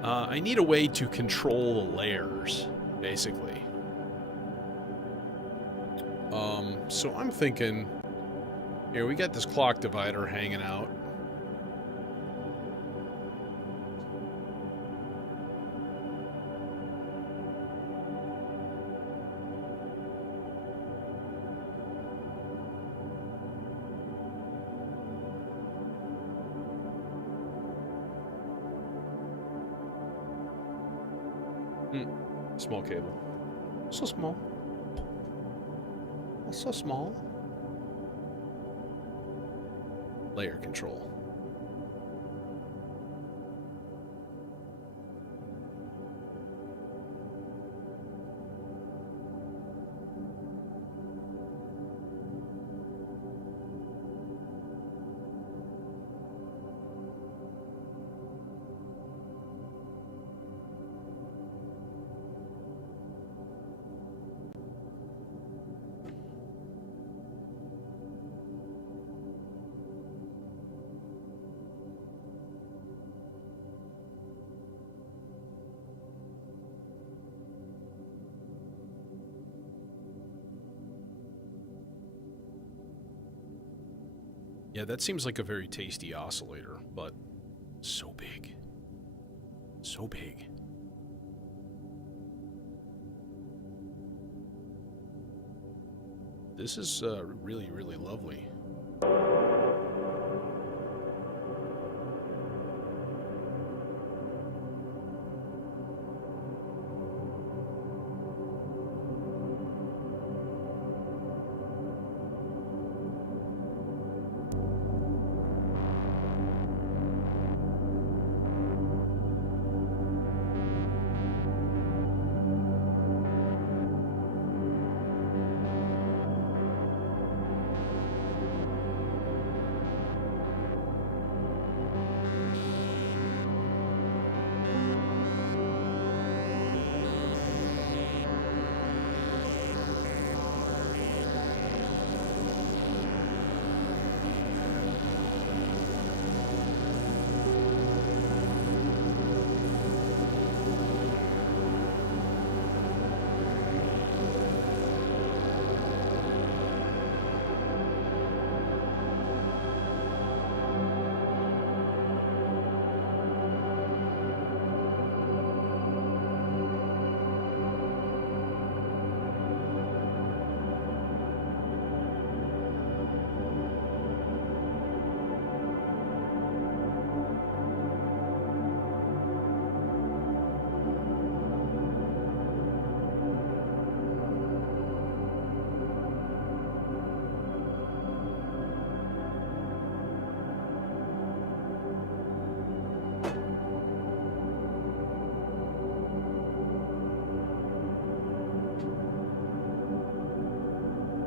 I need a way to control the layers, basically. So I'm thinking... Here, we got this clock divider hanging out. Small cable. So small. So small. Layer control. Yeah, that seems like a very tasty oscillator, but so big. So big. This is really, really lovely.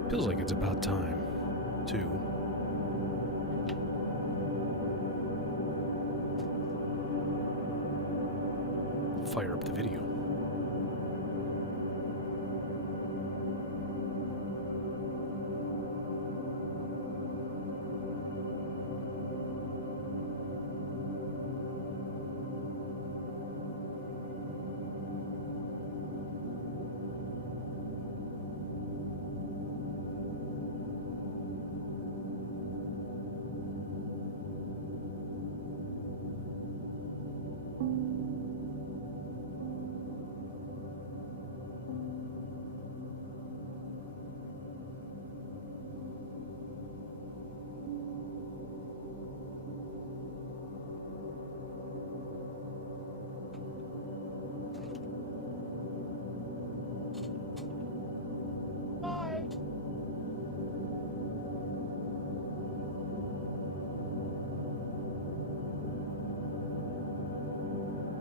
Feels like it's about time, too. Fire up the video.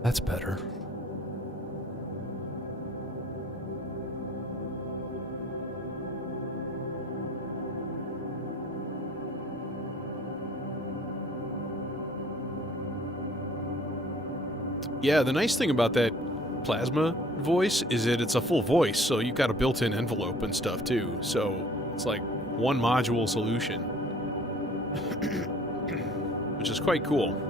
That's better. Yeah, the nice thing about that plasma voice is that it's a full voice, so you've got a built-in envelope and stuff too. So it's like one module solution, which is quite cool.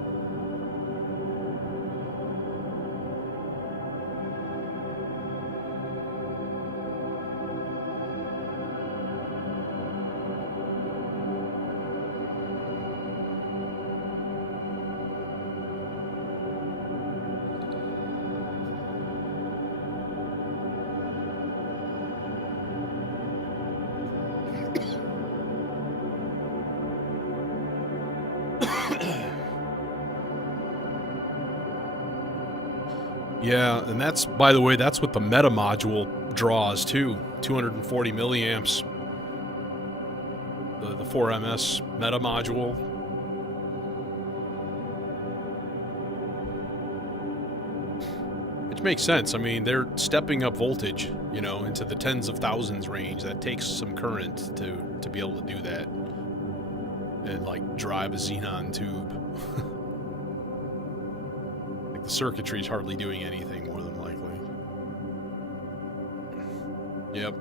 Yeah, and that's, by the way, that's what the meta module draws too. 240 milliamps. The 4MS meta module. Which makes sense. I mean, they're stepping up voltage, you know, into the tens of thousands range. That takes some current to be able to do that. And, like, drive a xenon tube. Like, the circuitry's hardly doing anything, more than likely. Yep.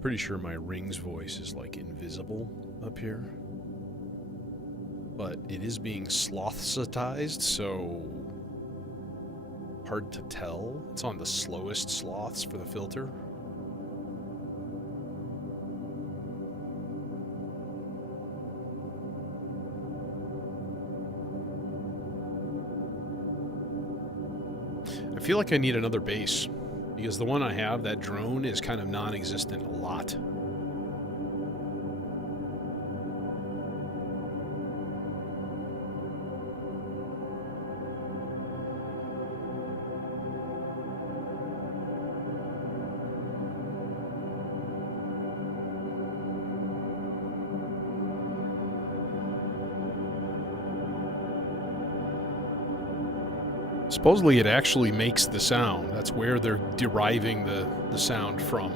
Pretty sure my Ring's voice is like invisible up here. But it is being slothsatized, so hard to tell. It's on the slowest sloths for the filter. I feel like I need another bass. Because the one I have, that drone, is kind of non-existent a lot. Supposedly it actually makes the sound. That's where they're deriving the sound from.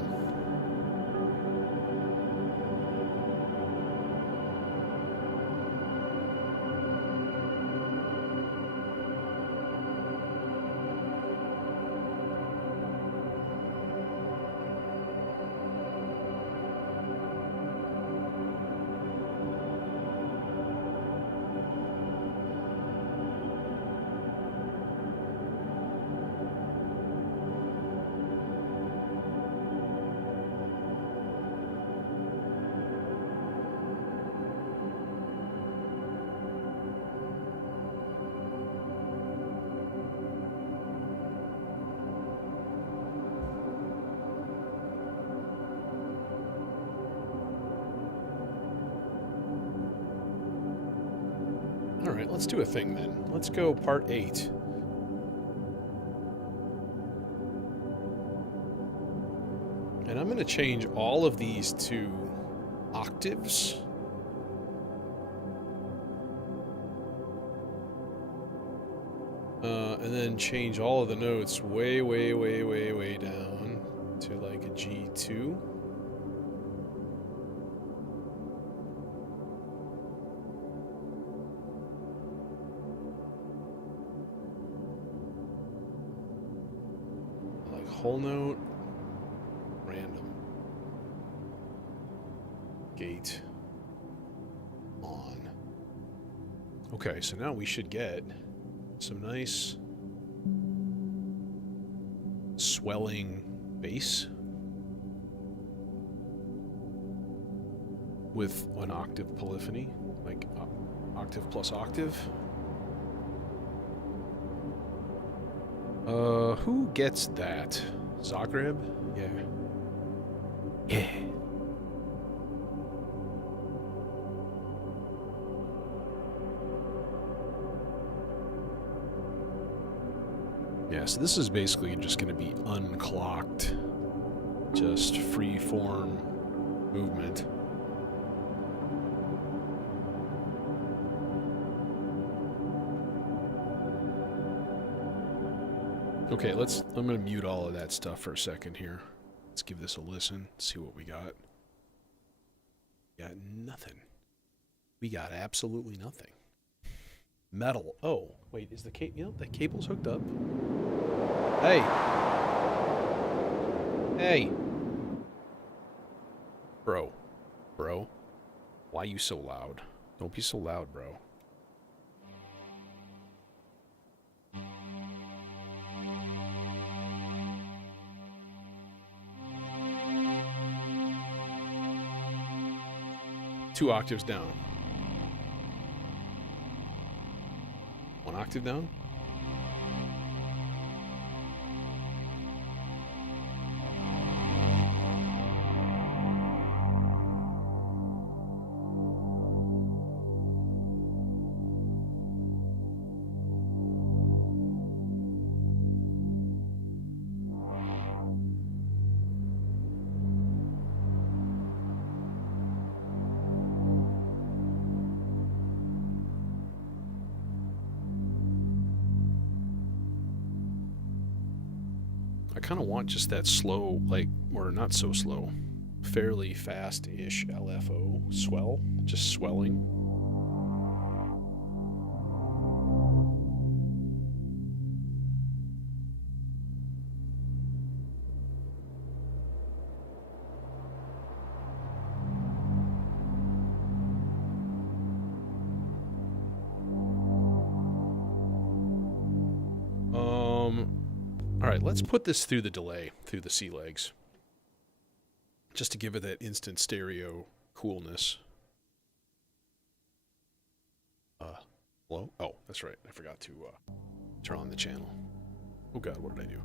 Alright, let's do a thing then. Let's go part 8. And I'm going to change all of these to octaves. And then change all of the notes way down to like a G2. Like whole note, random, gate, on. Okay, so now we should get some nice swelling bass with an octave polyphony, like octave plus octave. Who gets that? Zagreb? Yeah. Yeah. Yeah, so this is basically just going to be unclocked, just free form movement. Okay, I'm going to mute all of that stuff for a second here. Let's give this a listen, see what we got. We got nothing. We got absolutely nothing. Metal. Oh, wait, is the the cable's hooked up? Hey. Hey. Bro. Why you so loud? Don't be so loud, bro. Two octaves down. One octave down? I kind of want just that slow, like, or not so slow, fairly fast-ish LFO swell, just swelling. All right, let's put this through the delay, through the C legs, just to give it that instant stereo coolness. Hello? Oh, that's right. I forgot to turn on the channel. Oh God, what did I do?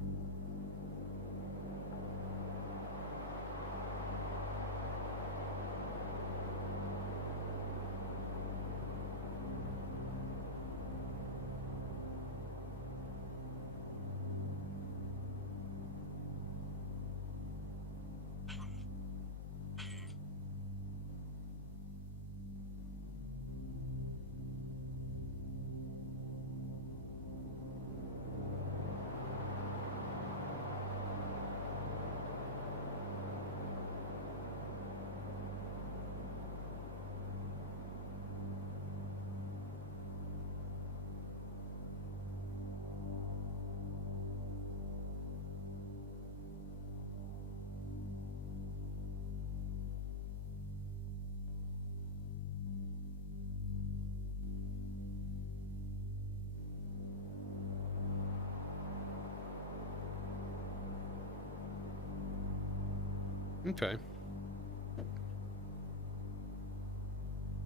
Okay.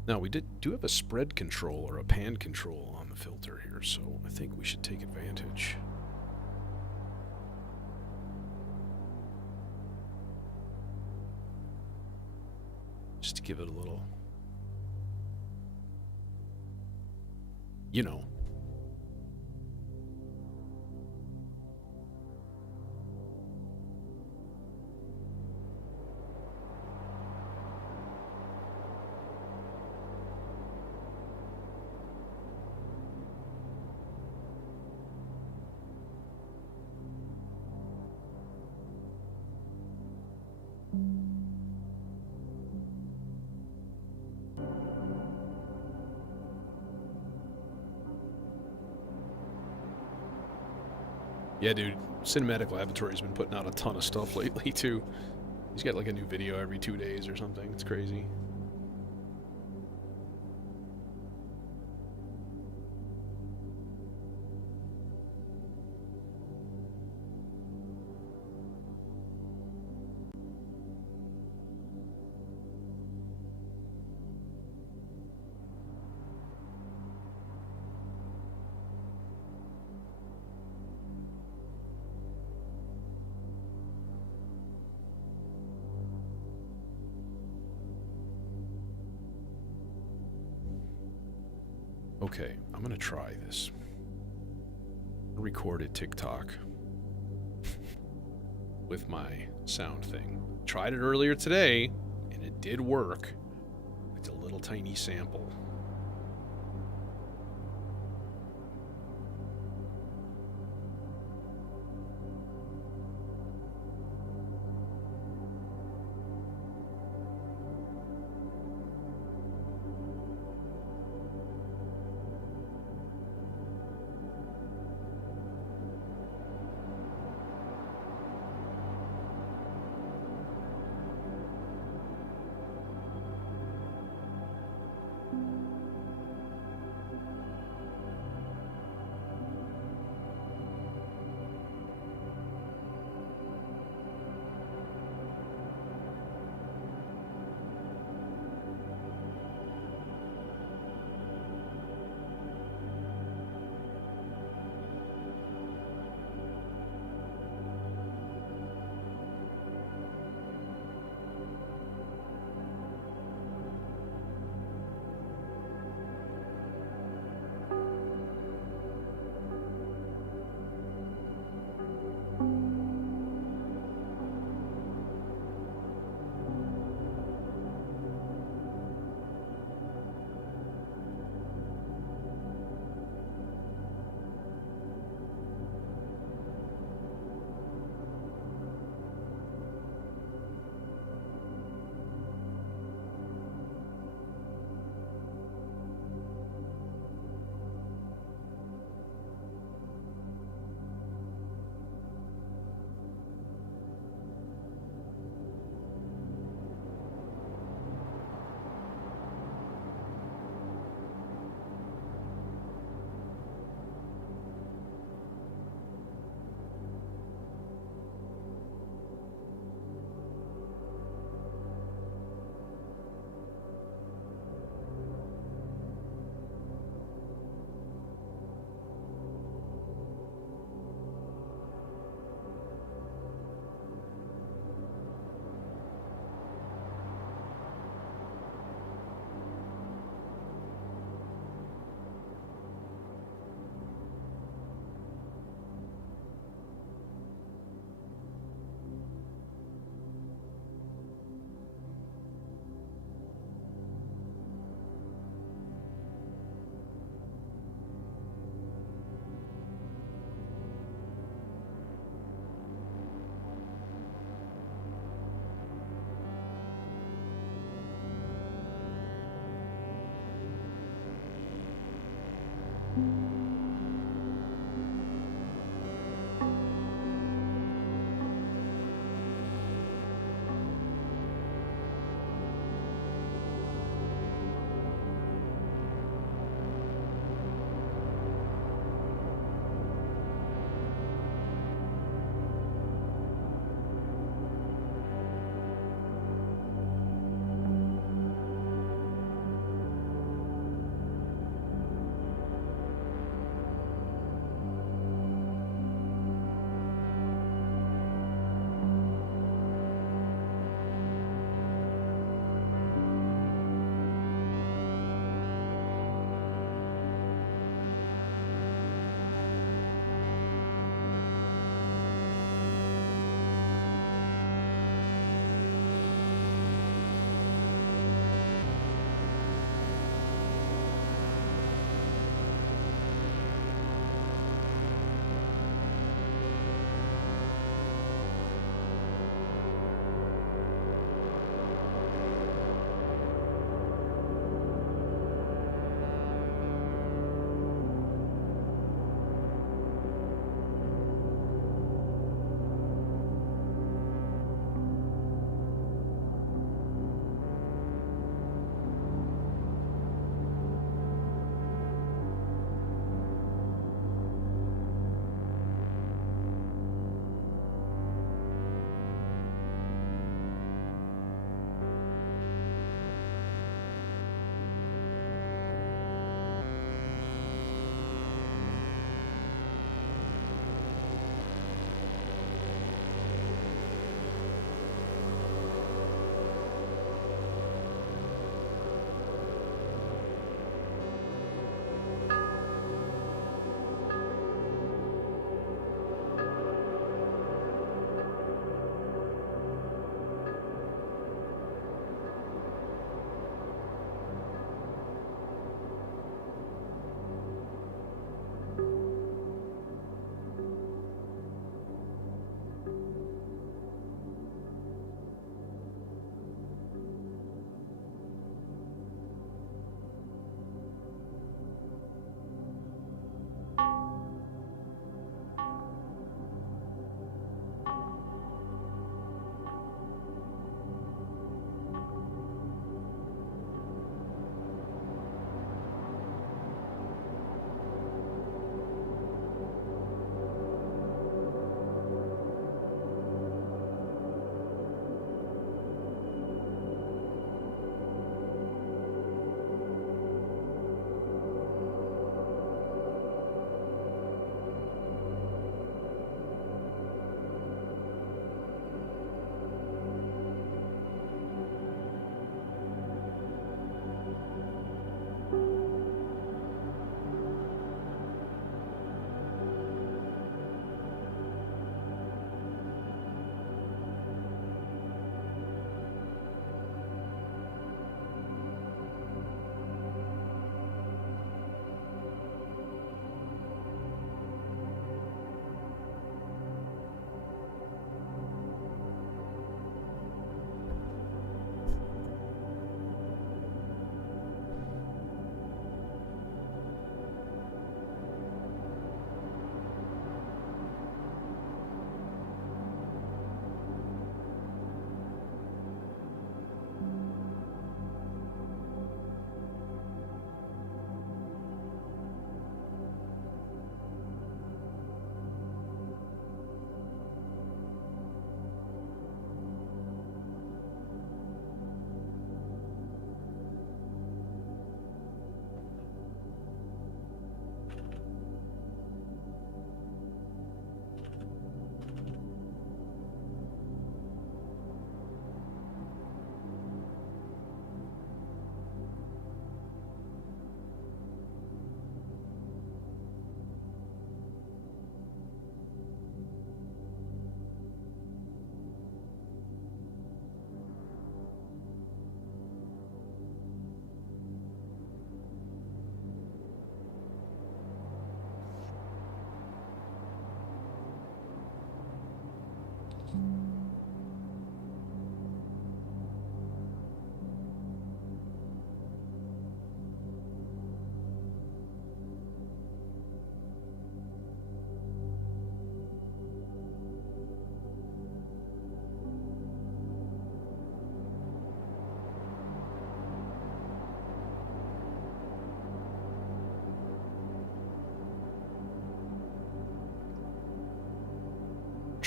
Now, we do have a spread control or a pan control on the filter here, so I think we should take advantage. Just to give it a little, you know. Yeah, dude, Cinematic Laboratory's been putting out a ton of stuff lately, too. He's got like a new video every 2 days or something. It's crazy. Okay, I'm gonna try this. Recorded TikTok with my sound thing. Tried it earlier today, and it did work. It's a little tiny sample.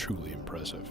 truly impressive.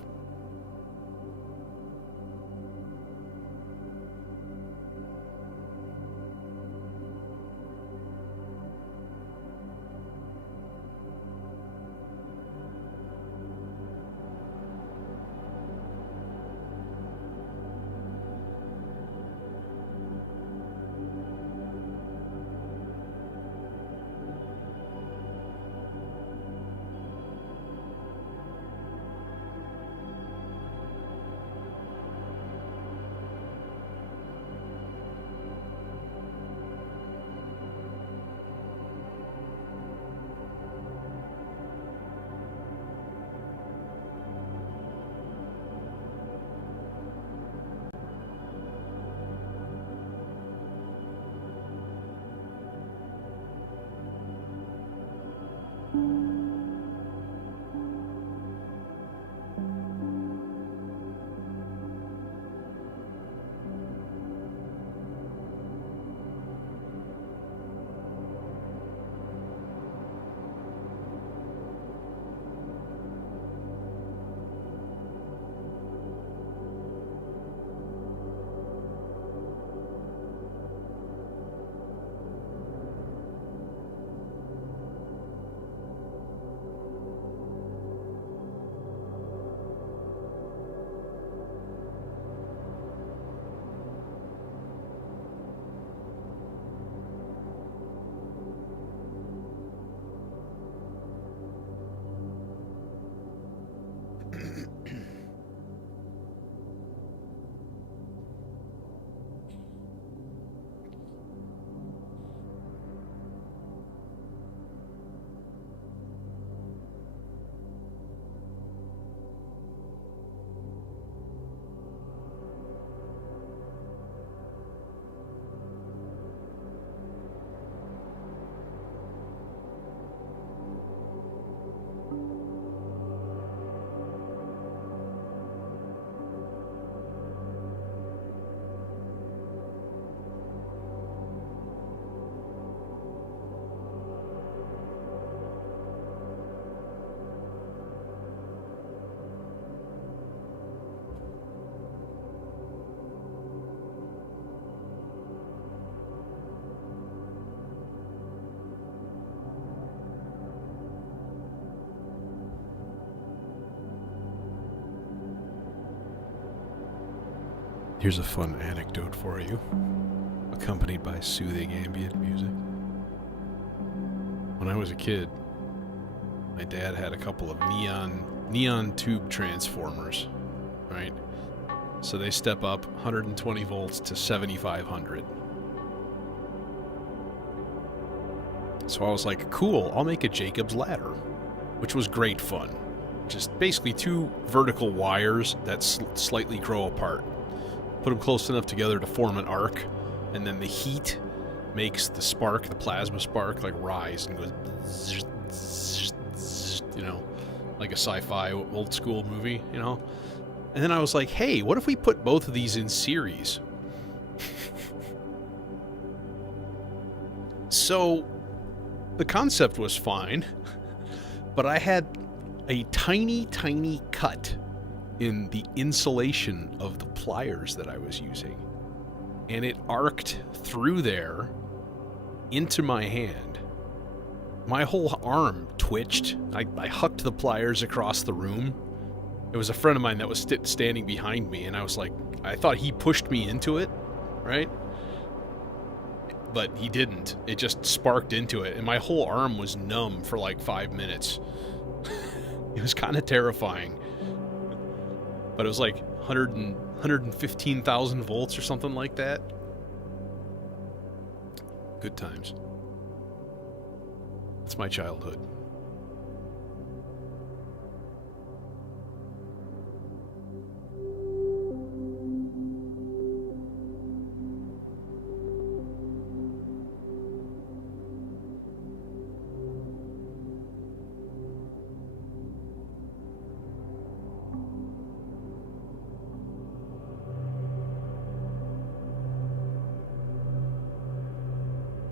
Here's a fun anecdote for you, accompanied by soothing ambient music. When I was a kid, my dad had a couple of neon tube transformers, right? So they step up 120 volts to 7,500. So I was like, cool, I'll make a Jacob's ladder, which was great fun. Just basically two vertical wires that slightly grow apart. Put them close enough together to form an arc, and then the heat makes the spark, the plasma spark, like rise and goes, you know, like a sci-fi old school movie, you know? And then I was like, hey, what if we put both of these in series? So the concept was fine, but I had a tiny, tiny cut in the insulation of the pliers that I was using. And it arced through there into my hand. My whole arm twitched. I hucked the pliers across the room. It was a friend of mine that was standing behind me, and I was like, I thought he pushed me into it, right? But he didn't. It just sparked into it, and my whole arm was numb for like 5 minutes. It was kind of terrifying. But it was like 115,000 volts or something like that. Good times. That's my childhood.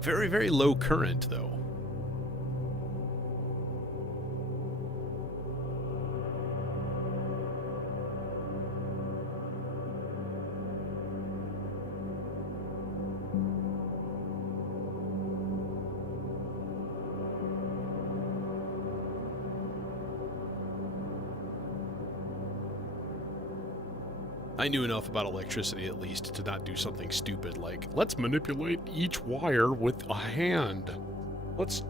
Very, very low current, though. I knew enough about electricity, at least, to not do something stupid like, let's manipulate each wire with a hand. What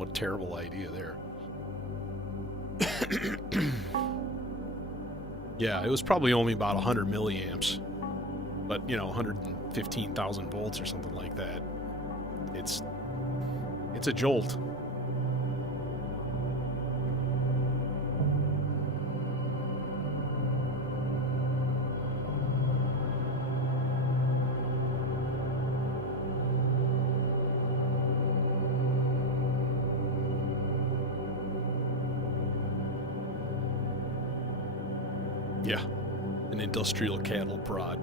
a terrible idea there. Yeah, it was probably only about 100 milliamps. But, 115,000 volts or something like that. It's a jolt. Yeah, an industrial cattle prod.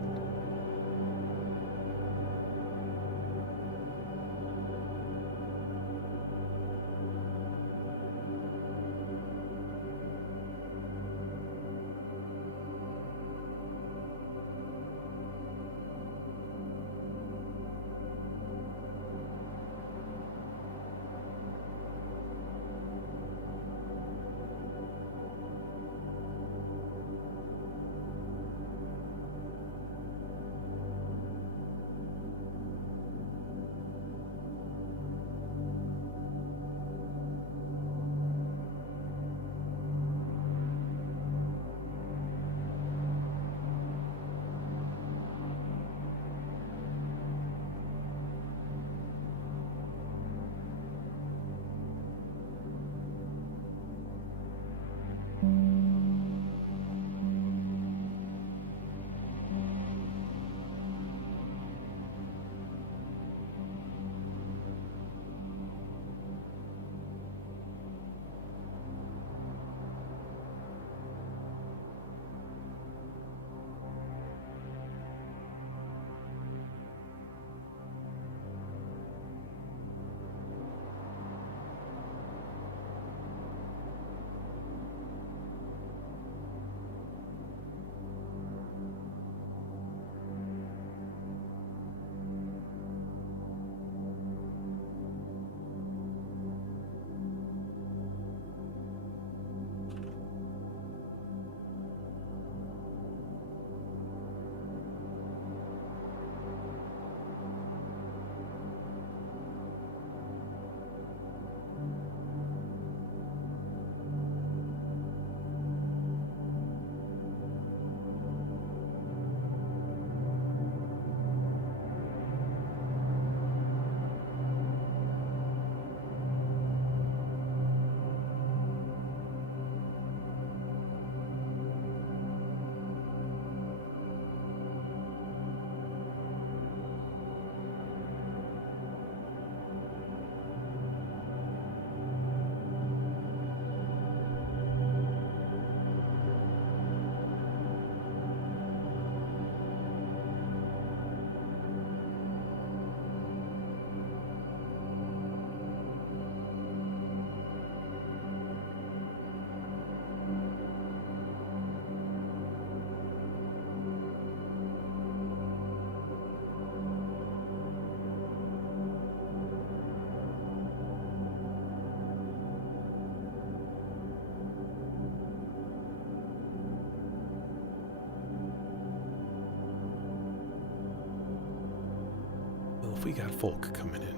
If we got folk coming in,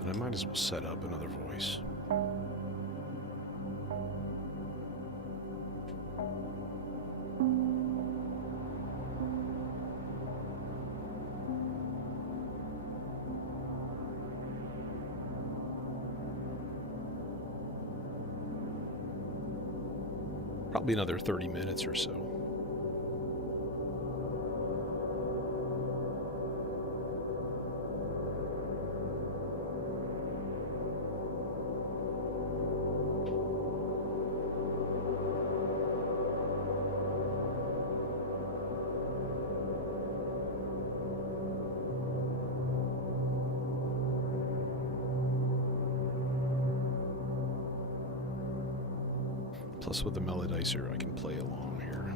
then I might as well set up another voice. Probably another 30 minutes or so. Plus with the melodizer I can play along here.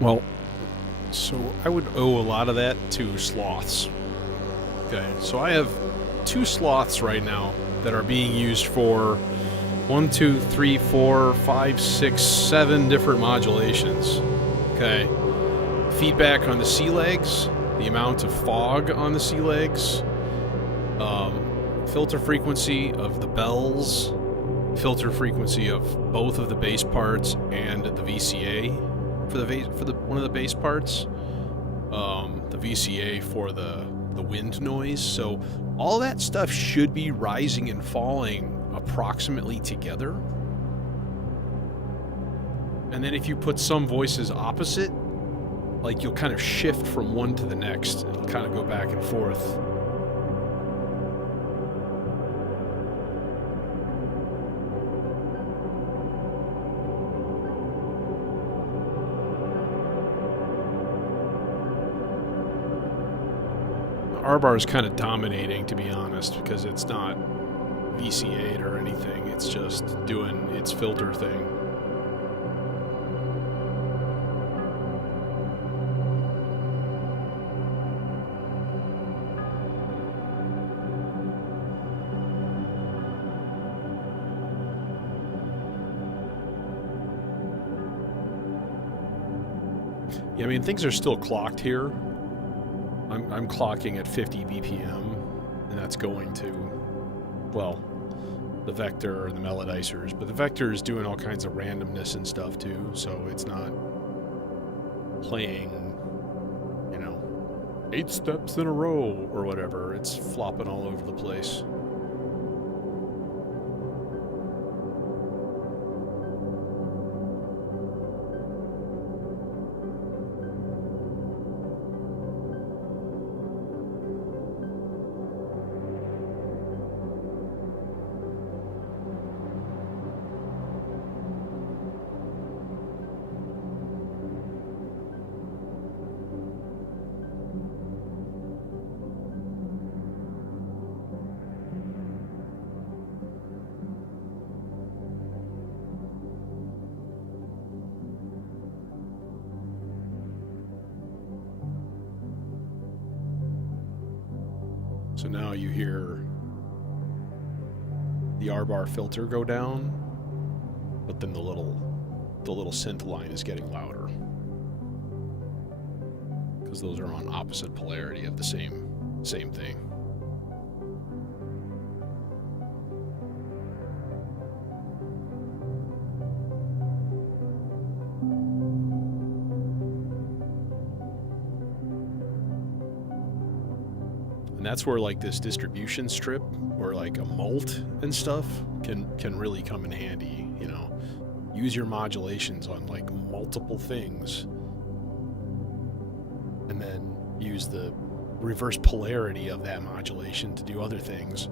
Well, so I would owe a lot of that to sloths. Okay, so I have 2 sloths right now that are being used for 1, 2, 3, 4, 5, 6, 7 different modulations. Okay, feedback on the sea legs, the amount of fog on the sea legs, filter frequency of the bells, filter frequency of both of the bass parts and the VCA for the one of the bass parts, the VCA for the wind noise. So all that stuff should be rising and falling approximately together. And then if you put some voices opposite, like you'll kind of shift from one to the next. It'll kind of go back and forth. R-bar is kind of dominating, to be honest, because it's not VCA'd or anything. It's just doing its filter thing. Yeah, I mean, things are still clocked here. I'm clocking at 50 BPM, and that's going to, well, the vector or the melodizers, but the vector is doing all kinds of randomness and stuff too, so it's not playing, 8 steps in a row or whatever. It's flopping all over the place. So now you hear the R-bar filter go down, but then the little synth line is getting louder, because those are on opposite polarity of the same thing. And that's where like this distribution strip or like a mult and stuff can really come in handy, Use your modulations on like multiple things and then use the reverse polarity of that modulation to do other things.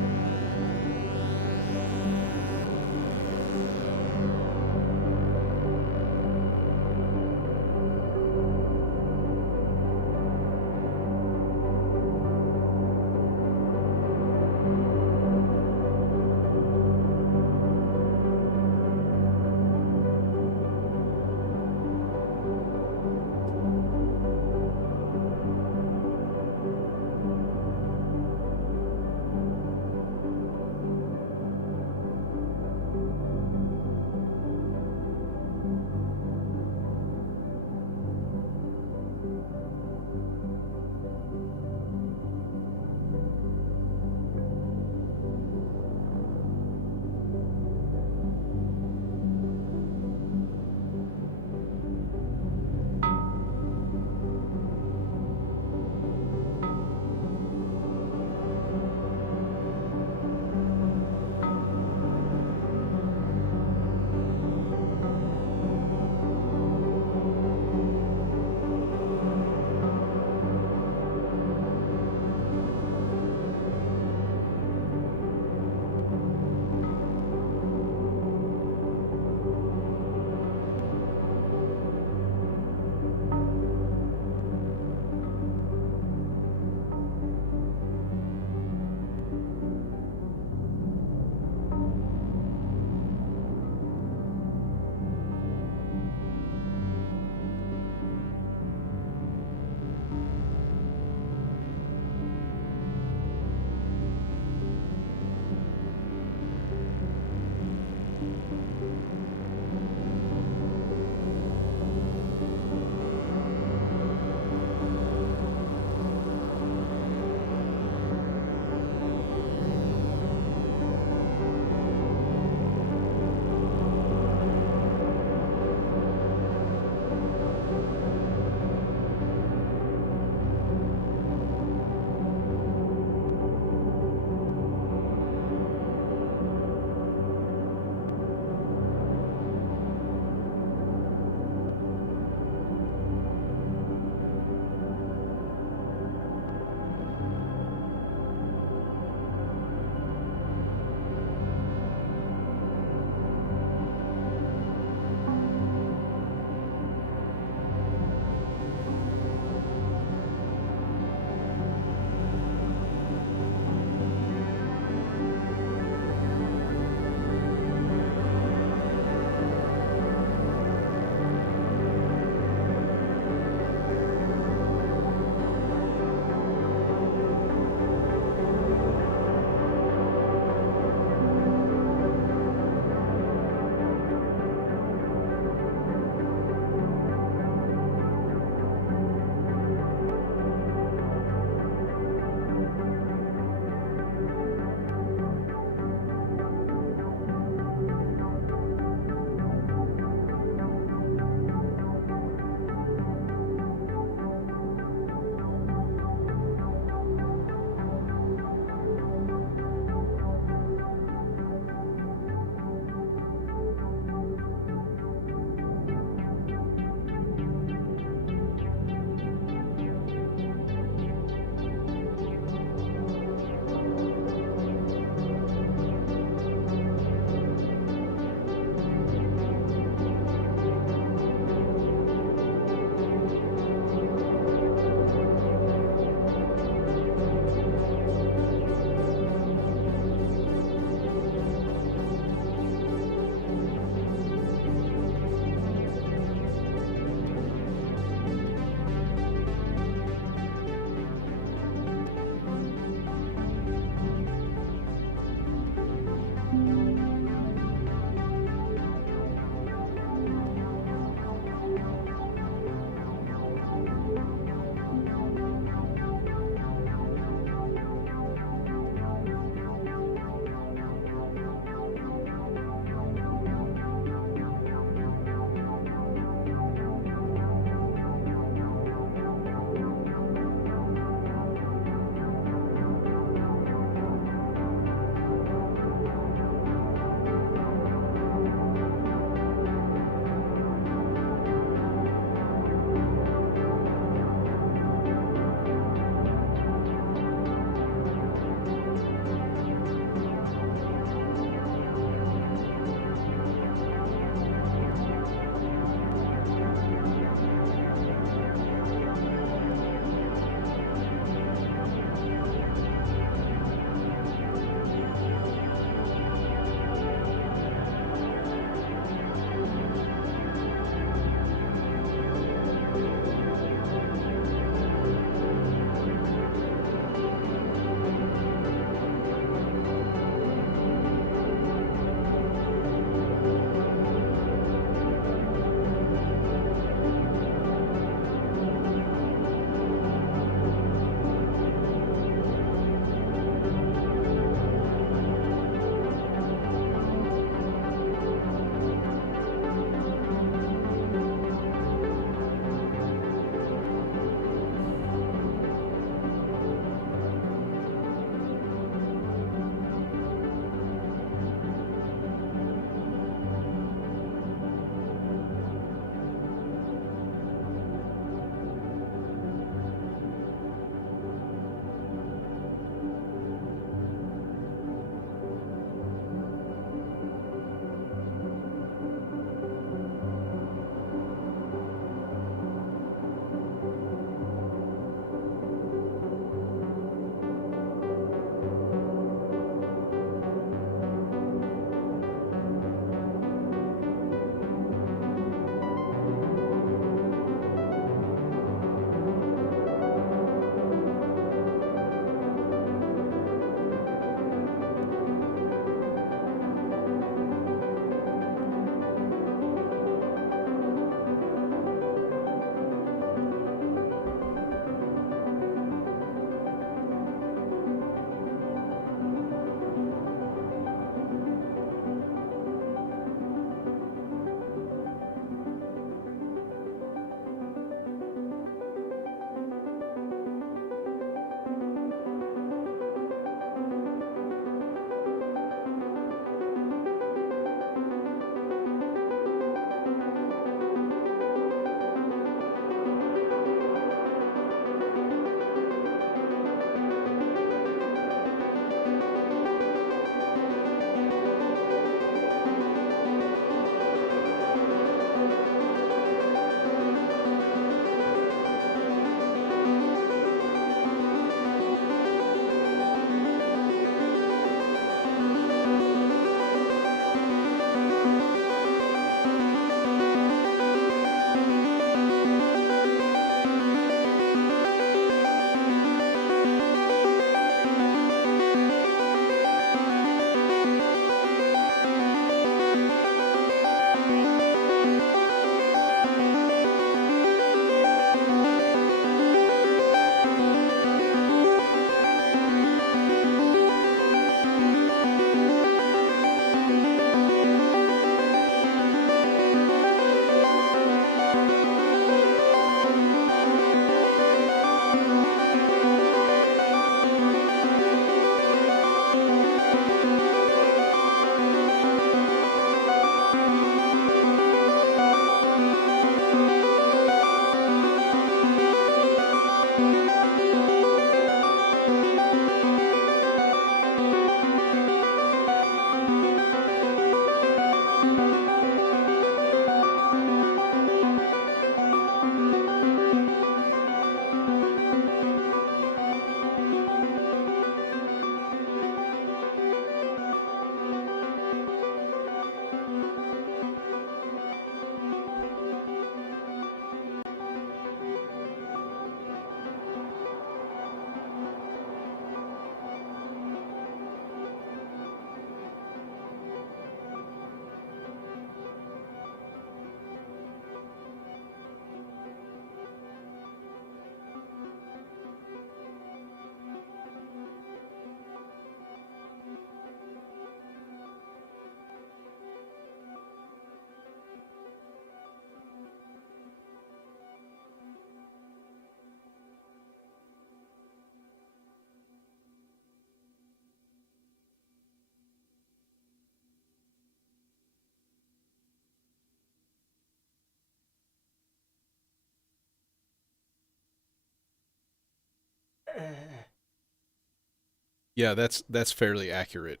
Yeah, that's fairly accurate.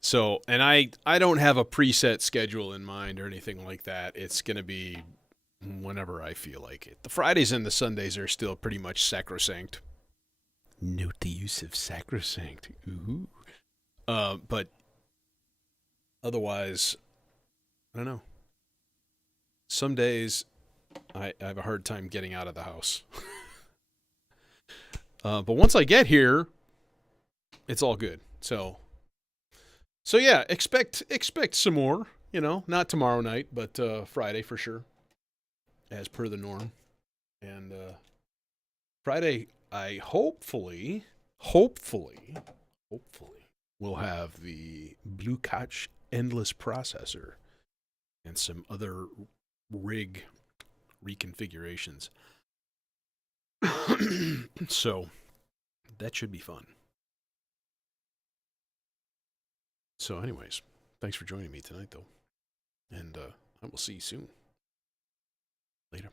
So, and I don't have a preset schedule in mind or anything like that. It's going to be whenever I feel like it. The Fridays and the Sundays are still pretty much sacrosanct. Note the use of sacrosanct. Ooh. But otherwise, I don't know. Some days I have a hard time getting out of the house. But once I get here, it's all good. So yeah, expect some more. You know, not tomorrow night, but Friday for sure, as per the norm. And Friday, I hopefully will have the Blue Couch Endless Processor and some other rig reconfigurations. So that should be fun. So, anyways, thanks for joining me tonight, though. And I will see you soon. Later.